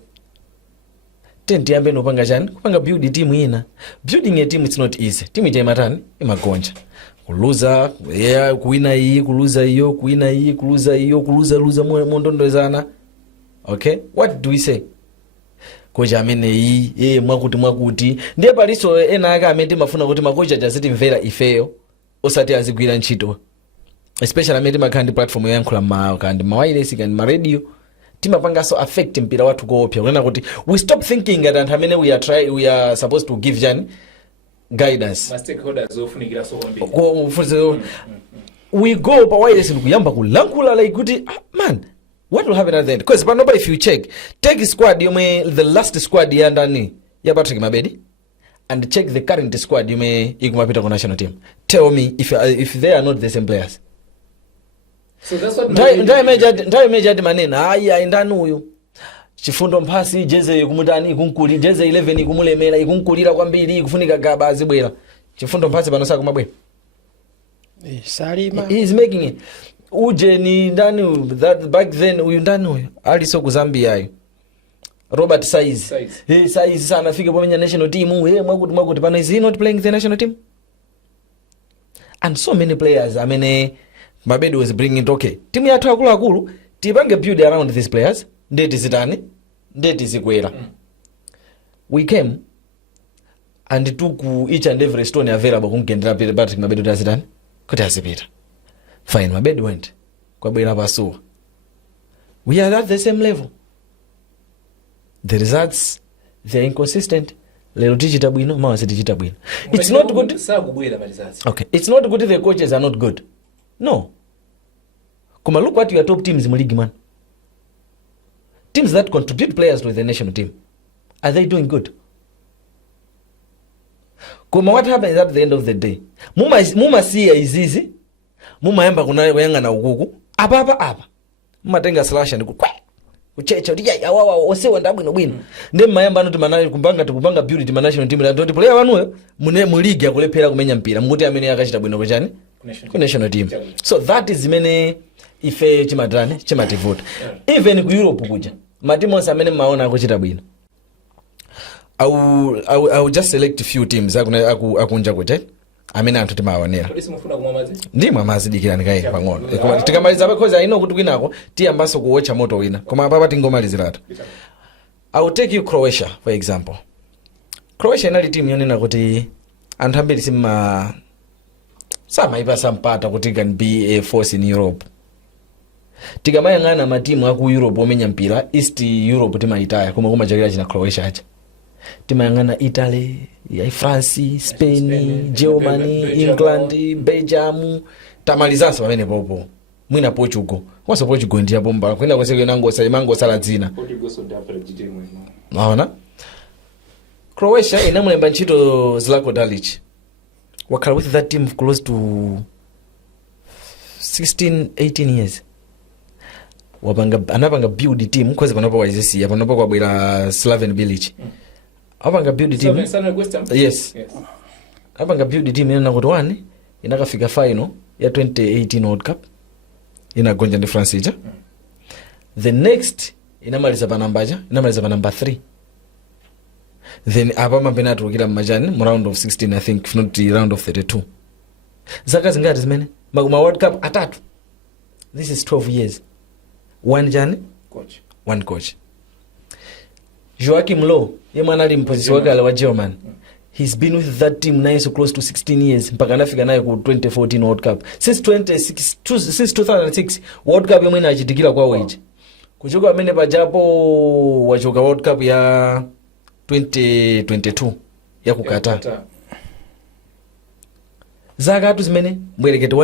Tiyambe nopanga chani kupanga build team ina. Building a team it's not easy. Team ija imatani imagonja kuluza kuwina iyi kuluza iyo kuwina iyi kuluza iyo kuluza mondondozana. Okay, what do we say? Koja amene iyi mwakuti ndiye paliso ena aka amene mafuna kuti makocha jaziti mvera ifeyo osati azigwira ntchito, especially amene makhandi platform yankhula mawa kandi mawireless kandi ma radio timapanga so affect mpira watu koopya kunena kuti we stop thinking that anthu amene we are supposed to give Jan guidance. Stakeholders ofunikira so kwambiri. We go pa wireless kuyamba kulankhula like kuti man, what will happen at the end? Because panopa if you check, take squad yomwe the last squad ya ndani ya Patrick Mabedi and check the current squad yomwe ikumapita ku national team. Tell me if they are not the same players. So that's what Ndai meja manena ayi ndani uyu chifundo mphasi jeze kumutani ikunkuli jeze 11 ikumulemera ikunkulira kwambiri ikufunika gaba azibwera chifundo mphasi pano saka mabwera Salima he is making it uje ni ndani that back then uyu ndani uyu aliso ku Zambia ayo Robert Size Size sana fike pomenya national team mwakuti pano is he not playing the national team and so many players amene Mabedi was bringing it. Okay, timu yathu akulu tipange build around these players ndeti zitani ndeti zikwera. We came and took each and every stone available kumgendera Patrick Mabedi tazitani kuti azipita. Fine, Mabedi went kwabwera pasuwa. We are at the same level. The results, they are inconsistent. lero tichita bwino mawa sitichita bwino. It's not good. Okay, it's not good if the coaches are not good. No. Kuma look what your top teams in league, man. Teams that contribute players to the national team, are they doing good? Kuma what happens at the end of the day? Muma siya izizi, muma yamba kunayanga na ukuku, apa. Muma tenga slash and kuchecha udiya awawa osewa ndabwino bwino. Nde mayamba no timanayo kupanga build team national team la don't player wanuyo mu league yakulephera kumenya mpira muti amene akachita bwino kwachani ku national team. So that is many ife chimativuta. Even ku Europe kuja matimu onse amene maona akuchita bwino. I will just select a few teams akunja kuja amene anthu timaonera. Ndi mwamazi dikirani kai pang'ono. Tikamaliza because I know kuti kwinako tiyambanso kuwatcha moto wina. Koma apapa tingomaliziratu. I will take you Croatia for example. Croatia inali team yonena kuti anthu ambiri samaipasa mpata kuti can be a force in Europe. Tikamayang'ana matimu aku Europe omenya mpira East Europe timaitaya koma kumachakira china Croatia acha. Timayang'ana Italy, France, Spain, Germany, England, Belgium, tamalizanso pamene popo. Mwina Portugal. Kwanso Portugal ndiya bomba. Kwenda kwese nangosa imangosa lazina. Naona? Croatia inamulemba ntchito Zlatko Dalic. Wakhala with that team close to 18 years. Anapanga build team kwezi panopo waizisi panopo kwabwera Slaven Bilic. Apanga build team. Yes. Apanga build team ina kuti one inakafika final ya 2018 World Cup inagonja ndi France ija. The next inamaliza pa number 3. Then apama penalty ukira majani mu round of 16 I think if not the round of 32. Zaka zingati zimene ma World Cup atatu. This is 12 years. One coach. Joachim Low, yemwana ali mpozisi wake ala wa German. He's been with that team now so close to 16 years mpaka anafika nayo ku 2014 World Cup. Since 2006 World Cup yomwe inachitikira kwa wage. Kuchoka amene pajapo wachoka World Cup ya 2022 ya kukata. Zaka atu zimene mbwerekete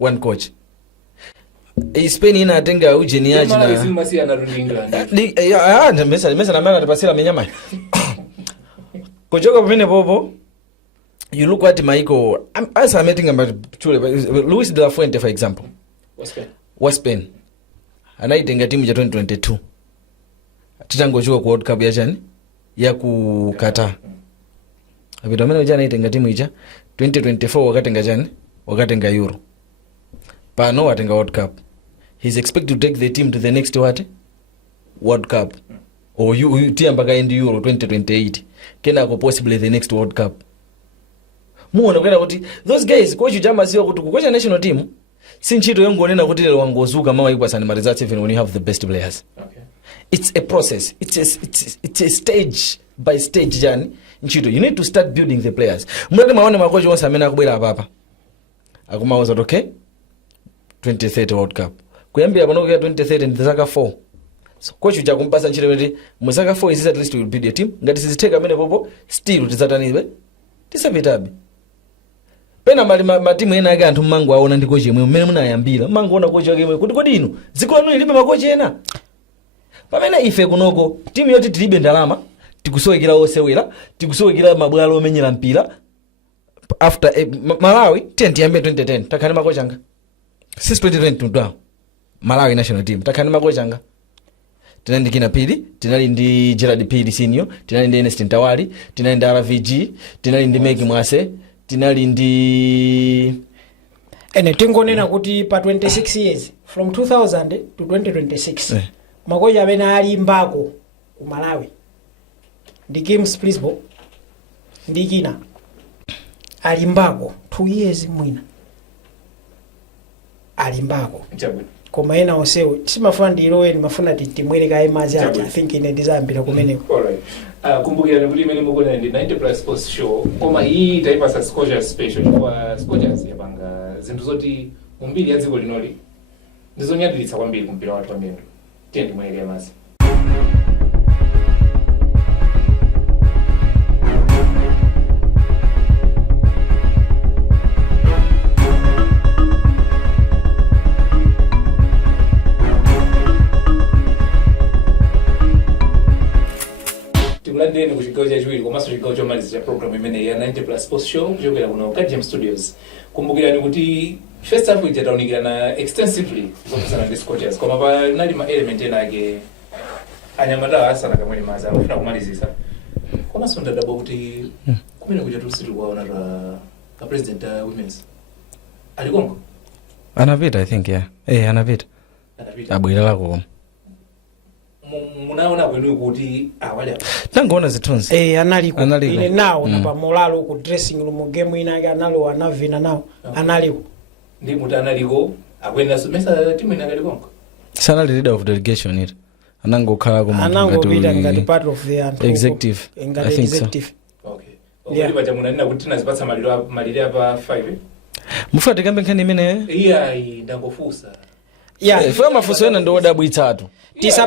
one coach. Spain inatenga ujeni yaji na mesa na mara tapasira menyama. Kuchoka pamene popo you look at Michael as I'm meeting about Luis de la Fuente for example. Was Spain. Anaitenga timu ya 2022. Titangochoka ku World Cup ya kukata. Abito amene ujana itenga timu ija 2024 wakatenga Euro. Pano watenga World Cup. He's expected to take the team to the next World Cup. Or you mpaka in Euro 2028. Kena ko possibly the next World Cup. Muona kwenda kuti those guys coach jama sio kuti kukocha national team sinchito yongonena kuti lero wangozuka mawa ikwa sana results even when you have the best players. Okay. It's a process. It's a stage by stage journey. Nchito you need to start building the players. Mwende maone makocha onse amene akubwera hapa. Akumauza okay? 2030 World Cup. Kuyambira pano kwa 2030 ndi zaka 4. So coach uja kumpasa nchito kuti muzaka 4 is at least will build a team. Ngati siziteka amene popo still tizataniwe. Tisapitabe. Pena matimu ena ake anthu mmango aona ndi coach yemwe mmene munayambira. Mmango ona coach yake kuti kodi inu dziko lanu lilibe makochi ena. Pamene ife kunoko timu yoti tilibe ndalama, tikusowekera osewera, tikusowekera mabwalo omenyera mpira. After Malawi 2010 takhani makochi anga. Since 2020 Malawi national team takhani makochi anga. Tinali ndi Kina Pili, tinali ndi Gerard Pili senior, tinali ndi Ernest Ntawali, tinali ndi RVG, tinali ndi Meki Mwase, tinali ndi tingonena kuti pa 26 years from 2000 to 2026 makochi amene ali mbako ku Malawi ndi Games Principal ndi Kina ali mbako 2 years mwina ali mbako koma ena onsewo simafuna ndilowe mafuna timwere kaye mazi ati I think ine ndizambira kumeneko. Alright. Kumbukira kuti imene mukona ndi 90+ Sports Show koma iyi taipasa Scotia special kwa Scotias yapanga zinthu zoti mumbiri ya dziko linoli ndizonyadilitsa kwambiri kumpira wathu pamendo. Tiye ndimwere mazi. chigawo chachiwiri komanso chigawo chomaliza cha program imene ya 90 plus sports show kuchokera kuno Kajam Studios. Kumbukirani kuti first half ija taunikirana extensively zokuzana ndi Scorchers koma panali ma element ena ake anyamata asana kamwe maza afuna kumalizisa. Komanso ndadabo kuti kumene kuja tusitu kwaona ka president women's alikongo anapita I think anapita abwera lako munaona kwenu kuti awali tangoona zithunzi analiko ine nawo pa molalo ku dressing room game ina ake analo anavina nawo analiko ndi muti analiko akwenda mesa timu ina kalikongo sanali leader of delegation it anangokhala ku anangopita ngati part of the executive I think so. Okay bacha munanena kuti tinazipatsa malire apa 5 mufati kambe nkhani imene ndangofusa ife mafuso ena ndo odabwitsatu just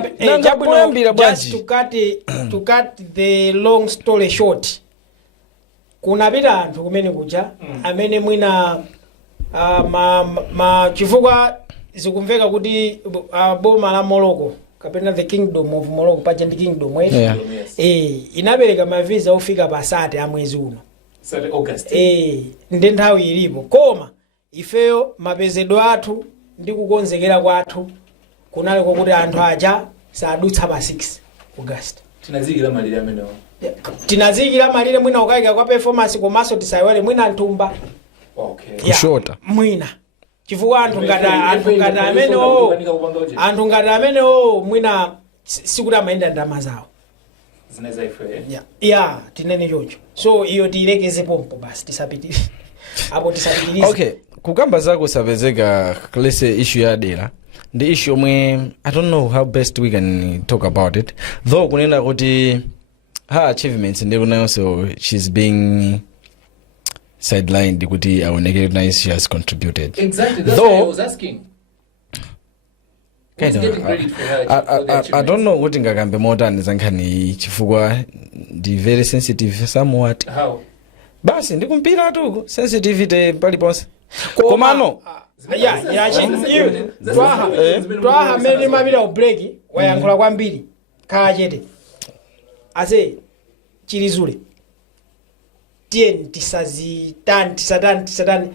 to cut the long story short kunapita anthu kumene kuja amene mwina chifukwa zikumveka kuti boma la Morocco kapena the kingdom of Morocco paja ndi kingdom inapereka mavisa ofika pa sate a mwezi uno August ndi nthawi ilipo koma ifeyo mapezedwe athu ndi kukonzekera kwathu kunaliko kuti anthu aja sadutsa pa 6 August tinazikira malire mwina ukayika kwa performance komanso tisayiwale mwina nthumba kushota mwina chifukwa anthu ngati amene mwina sikuti amayenda ndalama zawo tinene choncho so iyo tiyilekeze pompo basi tisapitire apo tisapitirize okay kukamba zako sapezeka klese issue ya dera ndi issue yomwe I don't know how best we can talk about it though kunena kuti her achievements ndi kunayonso she's being sidelined kuti aoneke nice she has contributed exactly that's what I was asking I don't know kuti ngakambe motani zankhani chifukwa ndi very sensitive somewhat how basi ndikumpira tu sensitivity paliponse komano Twaha mene mabira break wayankhula kwambiri khala chete ase Chilizule tien tisatani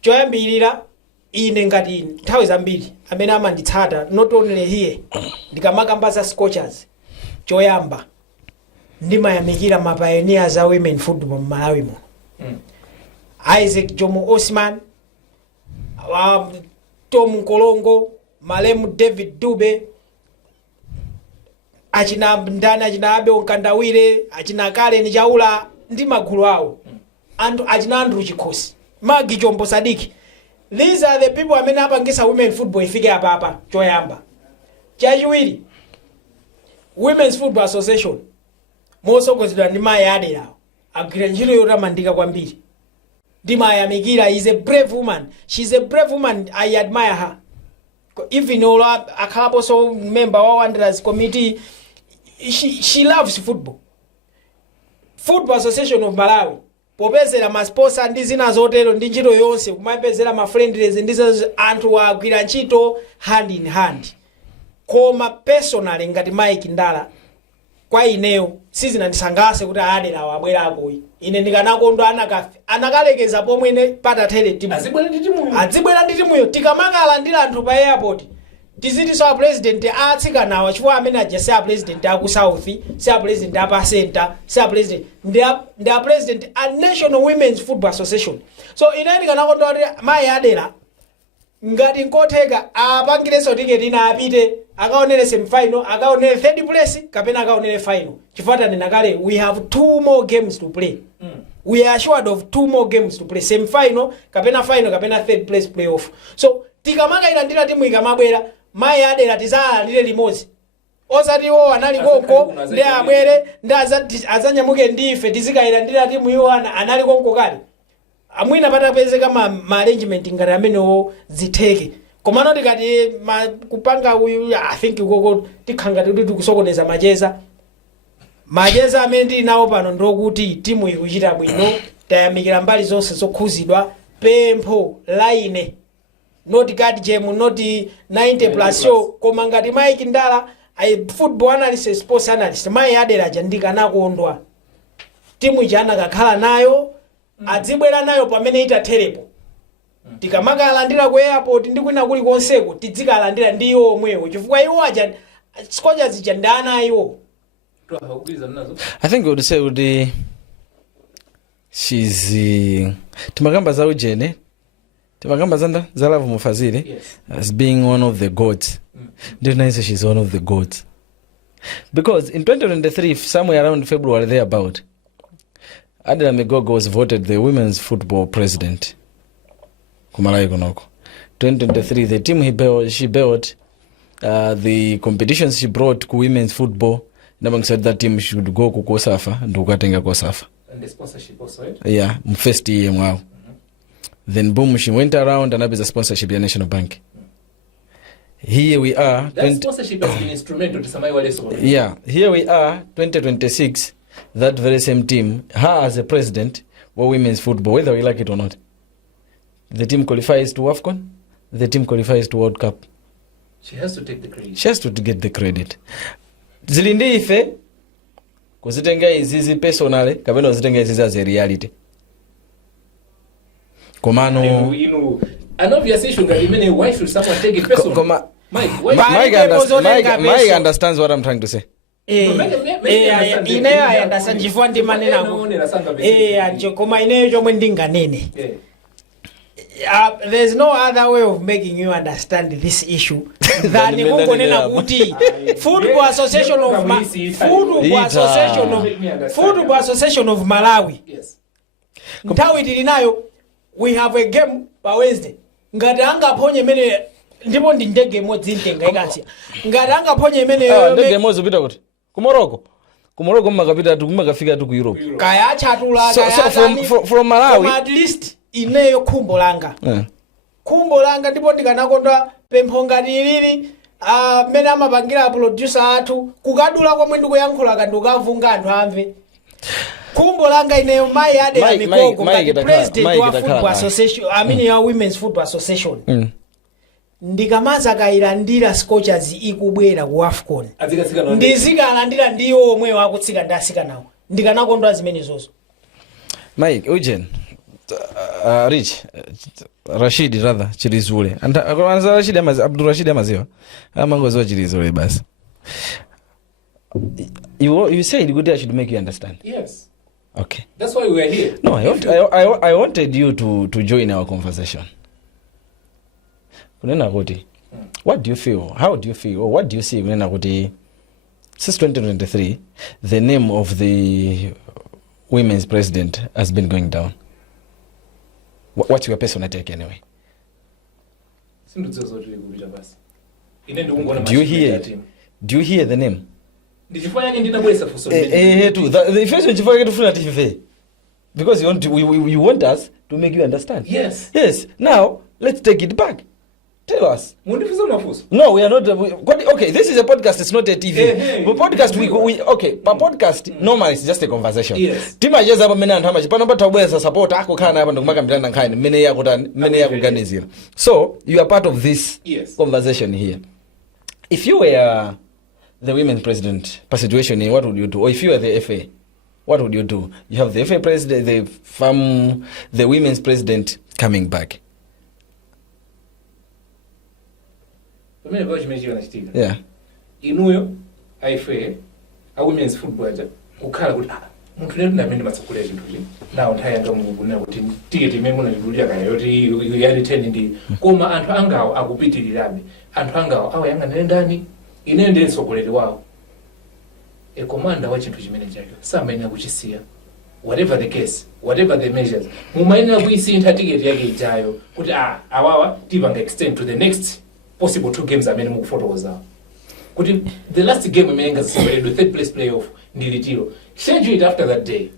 choyambirira ine ngati nthawi zambiri amene amanditsata not only here ndikamakamba Scorchers choyamba ndimayamikira ma pioneers a women football Malawi muno Isaac Jomo Osman Tom Kolongo Malemu David Dube achina ndani achina Abe Onkandawire achina Kale ni Jaula ndi magulu awo achina Andrew Chikosi Magi Chombo Sadiki. These are the people amene apangisa women football ifike apa choyamba chachiwiri Women's Football Association mosokozedwa ndi mayi aderawo agwira ntchito yotamandika kwambiri ndimayamikira is a brave woman she's a brave woman I admire her even all akhalapo so member wa Wanderers committee she loves football Association of Malawi popezera ma sponsor ndi zina zotero ndi ntchito yonse kumapezera ma friendlies ndizo anthu agwira ntchito hand in hand koma personally ngati Mike Ndala kwa ineyo sizinandisangase kuti adera wabwerapo ine ndikanakondwa anakalekeza pomwene patatele timu azibwera ndi timuyo tikamakala ndi anthu pa airport tiziti so president atsikanawa chifukwa amene ajese a president aku south si a president apa center si a president ndi a president a National Women's Football Association so ine ndikanakondwa kuti mayi adera ngati nkotheka apangireso ticket ina apite akaonere semi-final akaonere third place kapena akaonere final chifatane nakale we have 2 more games to play we are assured of 2 more games to play semi-final kapena final kapena third place playoff so tikamakayilandira timu ikamabwera mayi adera tizalandire limodzi osati wo anali konko ndi abwere ndi azanyamuke ndife tizikayilandira timu iwo anali konko kale amwina patapezeka ma arrangement ngati amenewo zitheke komano tikati kupanga uyu I think ukoko tikhanga kuti tikusokoneza macheza amene ndili nawo pano ndokuti timu ikuchita bwino tayamikira mbali zonse zokhuzidwa pempho line not card game not 90 plus show koma ngati Mike Ndala football analyst sports analyst mayi adera jandika nakondwa timu ija anakakhala nayo adzibwera nayo pamene itatherepo tikamakalandira ku airport ndi kwina kuli konseko tidzikalandira ndi iwo omwewo chifukwa iwo aja Scorchers ija ndana iwo. I think we would say she's timakamba za ujene timakamba zanda za Love Mufazile as being one of the gods. Don't know if she's one of the gods because in 2023 somewhere around February thereabout Adela Migogo was voted the women's football president. Kumalayi konoko 2023 the team she built the competitions she brought to women's football namang said that team should go ku Kosafa ndukatenga Kosafa and the sponsorship also right? Yeah, first year wow. Then boom she went around and a sponsorship ya National Bank. Here we are that sponsorship has been instrumental to Samai Wale. Yeah, here we are 2026 that very same team her as a president for women's football whether we like it or not. The team qualifies to AFCON, the team qualifies to World Cup. She has to take the credit. She has to get the credit. Zilindi ife kuzitenga izizi personally kapena kuzitenga izizi as a reality. Komano an obvious issue that many why should someone take it personally? Mike understands what I'm trying to say. Ineyo ayandasa njifua ndi manena koma ineyo chomwe ndinganene. There's no other way of making you understand this issue than kungonena kuti Football Association of Malawi. Yes. Nthawi tili nayo we have a game pa Wednesday. Ngati angaphonye mene ndipo ndi ndege imodzi ntenga ikansi. Ngati angaphonye mene ndege imodzi upita kuti kumoroko mmakapita tukumakafika tu ku Europe. Kaya achatula so from Malawi at least ineyo khumbo langa. Khumbo langa ndipo ndikanakondwa pempho ngati ilili mene amapangira producer athu kukadula komwe ndikuyankhula kandukavunga anthu amve. Khumbo langa ineyo Mai Adela Migogo ngati president wa football association ya women's football association. Ndikamaza kailandira Scorchers ikubwera ku AFCON. Ndizikalandira ndiyo omwe wakutsika ndasika nawo. Ndikanakondwa zimene zozo. Mike Eugene Rich Rashid rather Chilizule and Rashid Abdul Rashid Amaziwa amangozo Chilizule basi. You said good I should make you understand. Yes. Okay. That's why we are here. No, I wanted you to join our conversation. Kunena kuti what do you feel? How do you feel? Or what do you see kunena kuti since 2023 the name of the women's president has been going down? What's your personal take anyway? Do you hear it? Do you hear the name? Did you find anything for the first one you forget to fill TV because you want us to make you understand. Yes. Now let's take it back. Tell us. No, we are not. Okay, this is a podcast. It's not a TV. But podcast, okay. But podcast normally it's just a conversation. Yes. Tima jeza hapa mena antama chipano bata ubweza support ako kana hapa ndo kukambirana nkhani mene ya kuganizira. So you are part of this conversation here. If you were the women president per situation, what would you do? Or if you were the FA, what would you do? You have the FA president, the women's president coming back. Yeah. Inuyo IFA a women's football kukhala kuti munthu lero ndamene matsakulira chinthu chino nawo nthawi yanga mukubuna kuti tiketi imene munachidulira kaya yoti yaliteni ndi koma anthu angawo akupitirirabe anthu angawo awayang'anire ndani ineyo ndi mtsogoleri wawo komanda wa chinthu chimene chacho samayenera kuchisiya whatever the case whatever the measures mumayenera kuyisintha tiketi yake ijayo kuti awawa tipanga extend to the next possible 2 games amene mukufotokoza kuti the last game imene ngazisabaledo third place playoff ndilitiro schedule it after that day.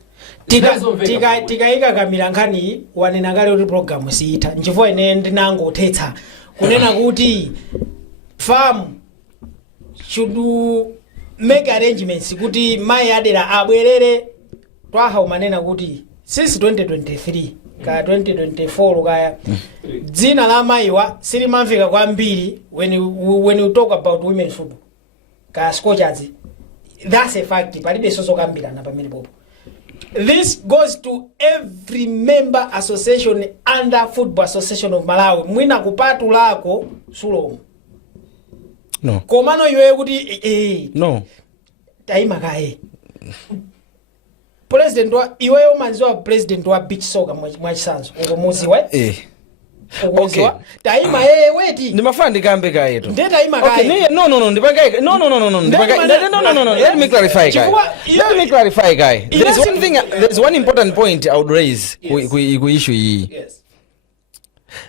Tikayika kamira nkhani wanena ngale kuti program siita nchifukwa ine ndinangothetsa kunena kuti farm should make arrangements kuti Mai Adela abwerere Twaha umanena kuti since 2023 ka 2024 kaya dzina la maiwa silimamveka kwambiri when you talk about women football ka Scorchers. That's a fact. Palibe soso kambirana pamene popo. This goes to every member association under Football Association of Malawi. Mwina kupatu lako sulomu. No. Komano iwe kuti No. Taima kae. President wa iweyo manziwa president wa beach soccer mwachisanzo. Ngomuzi we? Okay. Taima weti. Ndimafana ndikambe kae to. Nde taima kae. Okay, no. Ndipangaye. No. No. Let me clarify guy. Guy. There's one important point I would raise ku issue hii. Yes.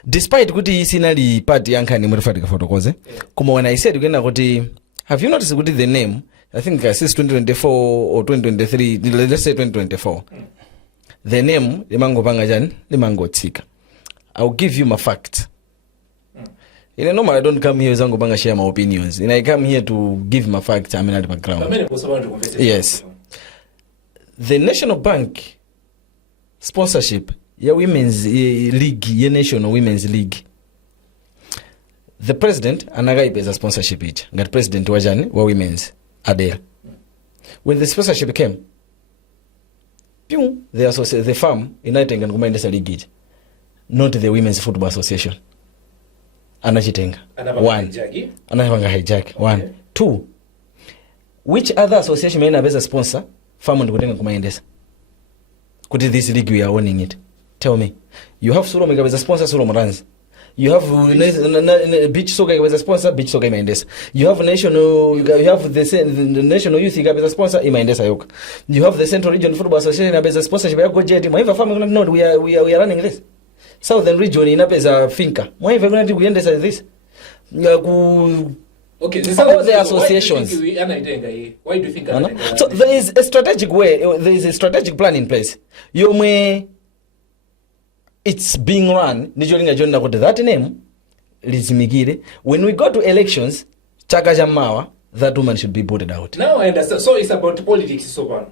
Despite kuti isinali party yankhani murifatika fotokoze. Kuma when I said ukena kuti have you noticed kuti the name I think since 2024 or 2023 let's say 2024 the name limangopanga jani limangotsika. I'll give you my facts. In a normal, I don't come here to share my opinions. And I come here to give my facts. I'm in the background. Yes. The National Bank sponsorship, women's league, national women's league. The president, Anagai is a sponsorship each. Got president Wajani, women's Adele. When the sponsorship came, the firm uniting and women's league. Not the Women's Football Association. Anachitenga. One. Anapanga hijack. One. Two. Which other association may have as a sponsor? Farm and kutenga kumaendesa. Kuti this league we are owning it. Tell me. You have Suro Mega as a sponsor, Suro runs. You have beach soccer as a sponsor, beach soccer imaendesa. You have national. You have the national youth as a sponsor, imaendesa yoka. You have the Central Region Football Association as a sponsorship. I go JT. My family no. We are running this. Southern region inapeza finka. Why even going to we understand this? Okay, all the associations. Why do you think? So there is a strategic way. There is a strategic plan in place. It's being run. That name, Lizimigire. When we go to elections, Chakajamawa, that woman should be voted out. Now I understand. So it's about politics, so on.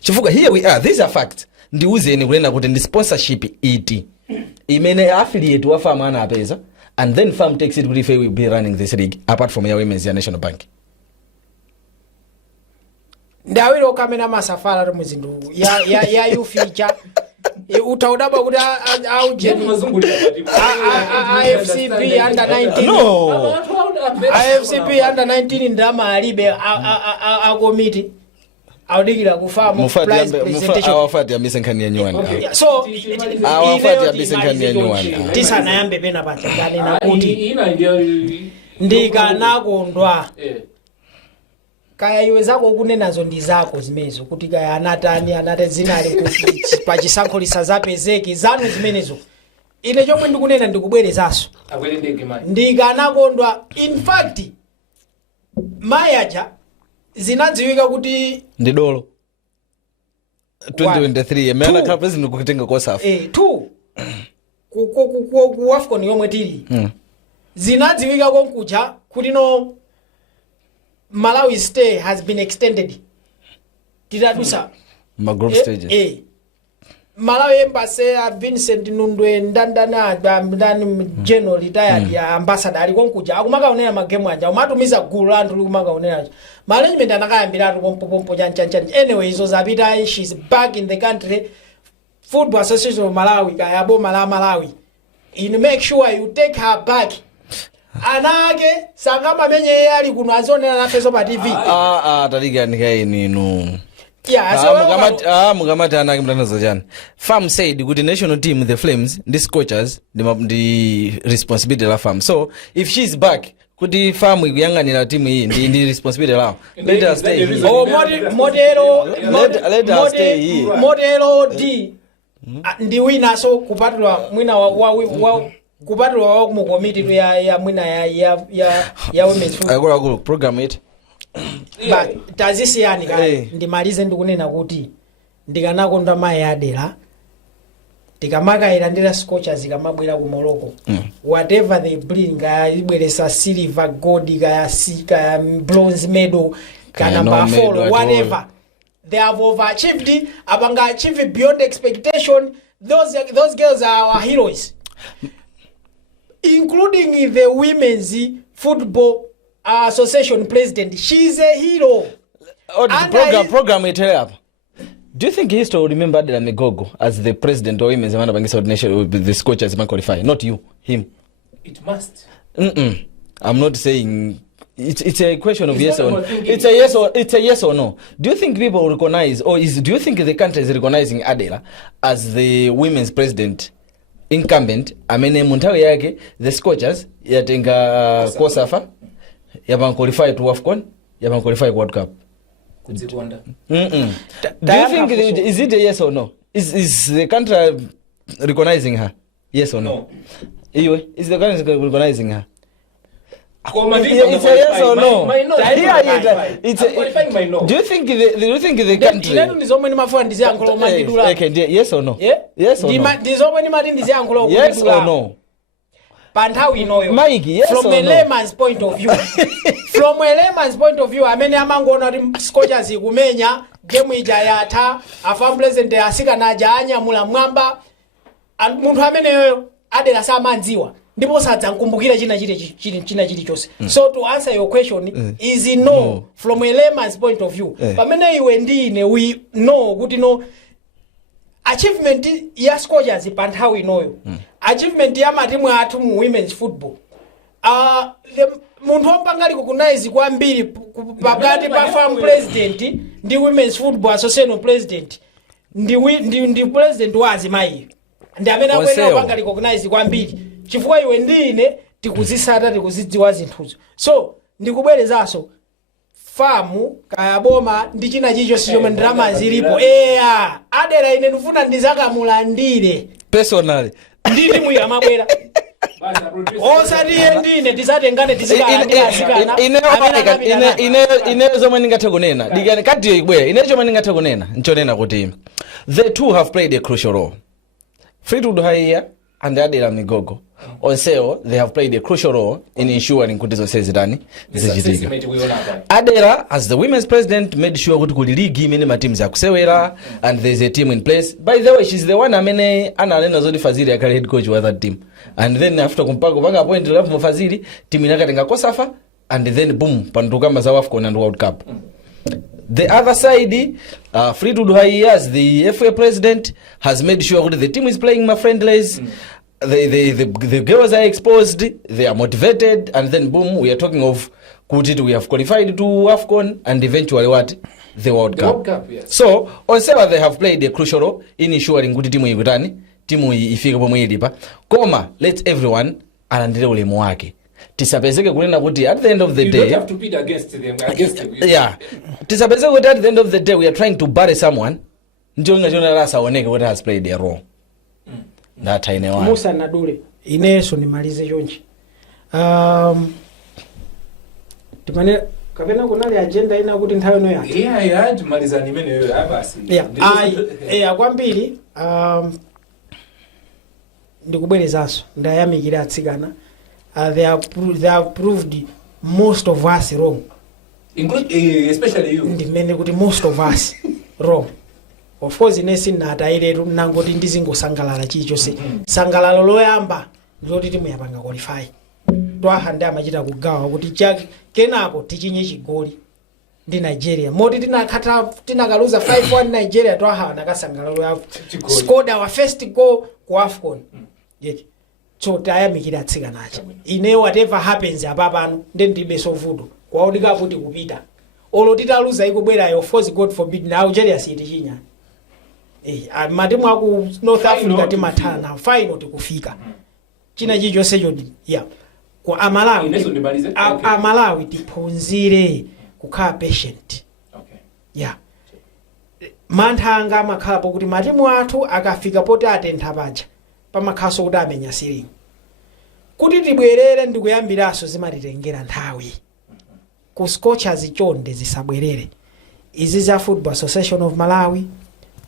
Chifuka, here we are. These are facts. Ndiuze ni kulena kuti ndi sponsorship iti. Imene affiliate wa farm ana apeza and then farm takes it kuti will be running this league apart from ya women's ya National Bank. Ndawiro kamena masafara ro muzindu ya you feature utaudaba kuti au jeni IFCB under 19. No. IFCB under 19 ndama alibe a committee. Audikira kufamu prize presentation. Awafati ya mise nkhani ya nyuwani. So awafati ya mise nkhani ya nyuwani. Tisa na yambe pena patikani na kuti ndika nakondwa kaya iwe zako kunenazo ndi zako zimenezo kuti kaya anate zinali kuti pachisankho lisazapezeki zanu zimenezo ine chomwe ndikunena ndikubwerezaso ndika nakondwa. In fact mayaja zinadziwika kuti ndidolo 2023 emana club president kutenga kosafu two ku AFCON yomwe tili zinadziwika konkuja kuti no Malawi stay has been extended titadusa ma group stages Malawi embassy Vincent Nundwe ndandana general retired ya ambassador ali konkuja akumakaonera magemu anja umatumiza gulu anthu likumakaonera management anakayambira pompo chanchanchani. Anyway izo zapita, she's back in the country. Football Association of Malawi kaya boma la Malawi you make sure you take her back. Anage sangama menye yali kuno azonera na feso pa TV taliga nikaini no. Yeah, so mugamati anake mtanazo jana. Farm said good national team the Flames these coaches the responsibility la farm. So if she's back kuti farm ikuyanganira team hii ndi responsibility lao. Let her stay here. Modelo D ndi wina so kupatula mwina wa kupatula wa mu committee ya mwina ya women's football. Agora program it. But tazisi yani kai ndimalize ndikunena kuti ndikanakonda mai adela tikamaka ilandira scorchers ikamabwera ku Morocco whatever they bring ibweresa silver gold kaya sika bronze medal kana number 4 whatever they have overachieved abanga achieve beyond expectation. Those girls are our heroes, including the women's football association president. She's a hero. Program it up. Do you think history will remember Adela Migogo as the president or women's man of nation with the Scotch as qualify? Not you, him. It must. I'm not saying it's a question of It's yes not or about thinking. it's a yes or no. Do you think people will recognize, or do you think the country is recognizing Adela as the women's president incumbent? Amene muntawe yake the Scorchers yatenga Kosafa yaban qualify to AFCON, yaban qualify World Cup. Do you think is it a yes or no? Is the country recognizing her? Yes or no? Is the country recognizing her? It's a yes or no? Do you think the country? Yes or no? Yes or no? Yes or no? Mike, yes from or a no? layman's point of view, amene amangona ati Scorchers ikumenya game ija yatha afa president asikana aja anyamula mwamba munthu ameneyo Adela samanziwa ndipo sadzankumbukira china chilichonse. So to answer your question is no from a layman's point of view. Pamene iwe ndine we know kuti no achievement ya Scorchers pa nthawi inoyo, achievement ya matimu athu mu women's football, munthu wampangali recognize kwambiri pakati pa farm president ndi women's football association president ndi president wa azimayi, ndi amene akwena wampangali recognize kwambiri chifukwa iwe ndine tikuzisata tikuzidziwa zinthuzo. So ndikubwerezaso famu kaya boma ndi china chichonse chomwe ndalama zilipo Adela ine ndifuna ndizakamulandire Personally nditi muya mabwera osati ndine tisatengane tizikalandira ine zomwe ndingathe kunena digani kadiyo ibwera ine chomwe ndingathe kunena nchonena kuti the two have played a crucial role. Fleetwood Haiya and Adela Migogo also they have played a crucial role in ensuring kuti zonse zitani zichitika. Adela as the women's president made sure kuti kuli league imene ma teams akusewera and there's a team in place. By the way, she's the one amene analenda zoti Fazili akali head coach wa that team, and then after kupanga point left mu Fazili team inakatenga Kosafa and then boom panduka za AFCON and World Cup. The other side, Fleetwood Haiya as the FA president has made sure that the team is playing my friendlies. The girls are exposed, they are motivated, and then boom, we are talking of Kuti, we have qualified to AFCON and eventually what? The World Cup. World Cup, yes. So, on Sewa they have played a crucial role in ensuring Kuti timu ikutani, timu ifike pomwe ilipa. Koma, let everyone alandire ulemu wake. Tisapezeke kunena kuti at the end of the you day, don't have to bid against them. Yeah. Tisapezeke kuti at the end of the day we are trying to bury someone. Njonga jona rasa oneke what has played a role. That I know. Musa Nadule ineso nimalize chonchi. Timane kapena kunali agenda ina kuti nthawi no yake. Yeah, timaliza nimene yoyo abasi. Kwambiri ndikubwerezaso ndayamikira atsikana. They have proved most of us wrong. Especially you. Ndimene kuti most of us wrong. Of course inesi natairetu nangoti ndizingosangalala chichonse. Sangalalo loyamba ndiloti timu yapanga qualify. Twaha ndi amachita kugawa kuti chake kenapo tichinye chigoli ndi Nigeria. Moti tinakaluza 5-1 Nigeria Twaha nakasangalalo ya scored our first goal ku AFCON. Yeti. So tayamikira atsikanacha. Ine whatever happens apapano ndibe sovudo. Kwaudika kuti kupita. Olo titaluza ikubwera of course God forbid na Nigeria siti chinya. Matimu aku North Africa timatana final tikufika. China chichonse chodi. Yeah. Kwa Amalawi tiphunzire kukhala patient. Okay. Yeah. Manthanga makhala pokuti matimu athu akafika poti atentha paja pamakhaso kuti amenya silingi. Kuti tibwerere ndikuyambiraso zimatitengera nthawi. Ku Scorchers chonde zisabwerere. Izi za Football Association of Malawi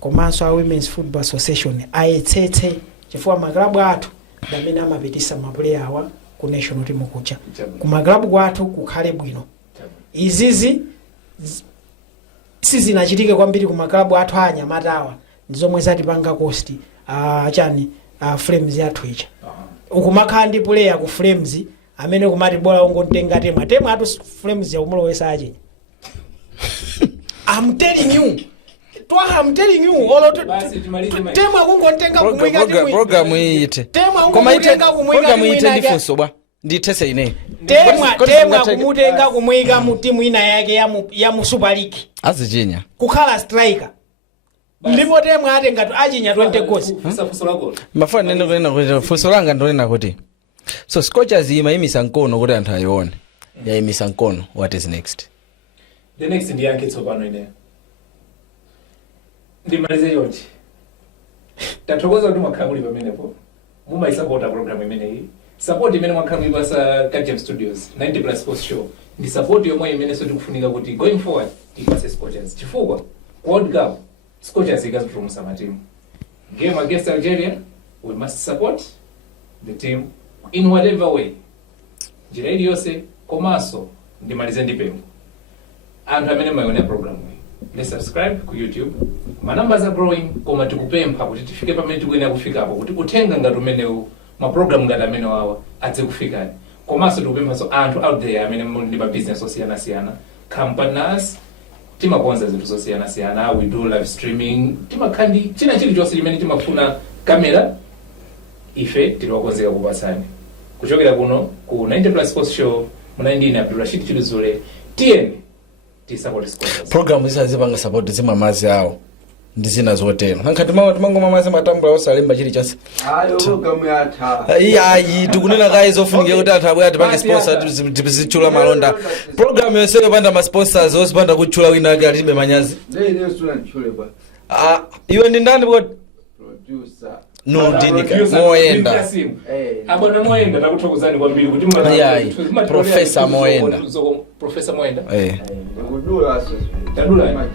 komanso a Women's Football Association ayetsetse chifukwa maklabu athu ndamene amapitisa maplayer awa ku national team kucha. Ku maklabu kwathu kukhale bwino. Izizi sizinachitike kwambiri ku maklabu athu anyamatawa ndizomwe zatipanga cost frames yathu icha. Ukumakhala ndi player ku frames amene kumati bola ungontenga tema atu frames ya umulowesa aje. I'm telling you Twaha, I'm telling you all Basi tumalize Mike. tema kungontenga kumwika program iyite tema koma ite kungontenga kumwika program iyite timu ndifunso bwa ndithese ine temwa Kodi kumutenga kumwika mu timu ina yake ya mu Super League azichinya kukhala striker ndipo temwa atenga achinya 20 goals Fuso lako. mafana nene kunena kuti funso langa ndonena kuti so Scorchers imayimisa nkono kuti anthu ayione yayimisa nkono, what is next? The next ndi yanke tsopano ine. Ndimalize yonchi. Tathokoza kuti mwakhamuli pamenepo. Mumayisapota program imene iyi. Support imene mwakhamuli basa Kajem Studios 90+ Sports Show. Ndi support yomwe imene so tikufunika kuti going forward ipase Scorchers. Chifukwa World Cup Scorchers ikazipulumutsa matimu. Game against Algeria, we must support the team in whatever way. Njira iliyonse komanso ndimalize ndipempha. Anthu amene mayonea program iyi. Let's subscribe ku YouTube. My numbers are growing, koma tikupempha kuti tifike pamene tikuyenera kufikapo kuti uthenga ngati umenewu ma program ngati amene wawa adze kufikani. Komanso tikupempha so anthu out there amene ndi ma business osiyana-siyana, companies, timakonza zinthu zosiyana-siyana, we do live streaming, timakhandi china chilichonse chimene timafuna kamera, ife tiliwakonzeka kupatsani. Kuchokera kuno ku 90+ Sports Show, muna ndine Rashid Chilizule, tiyeni support Scorchers. Program zisazipanga support zimwe amazi awo ndi zina zotero hankati mawa timangoma amazi matambula osalemba chilichonse ayo program yatha ayi tikunena kayi zofunika kuti anthu abwera tipange sponsor tizichula malonda program yonse yopanda ma sponsors osipanda kutchula wina ake alibe manyazi lero student kwa iwe ndi ndani bwo producer no dinika moyenda abona moyenda takuthokozani kwambiri kuti Professor Moyenda Professor Moyenda eh ngudula aso tadula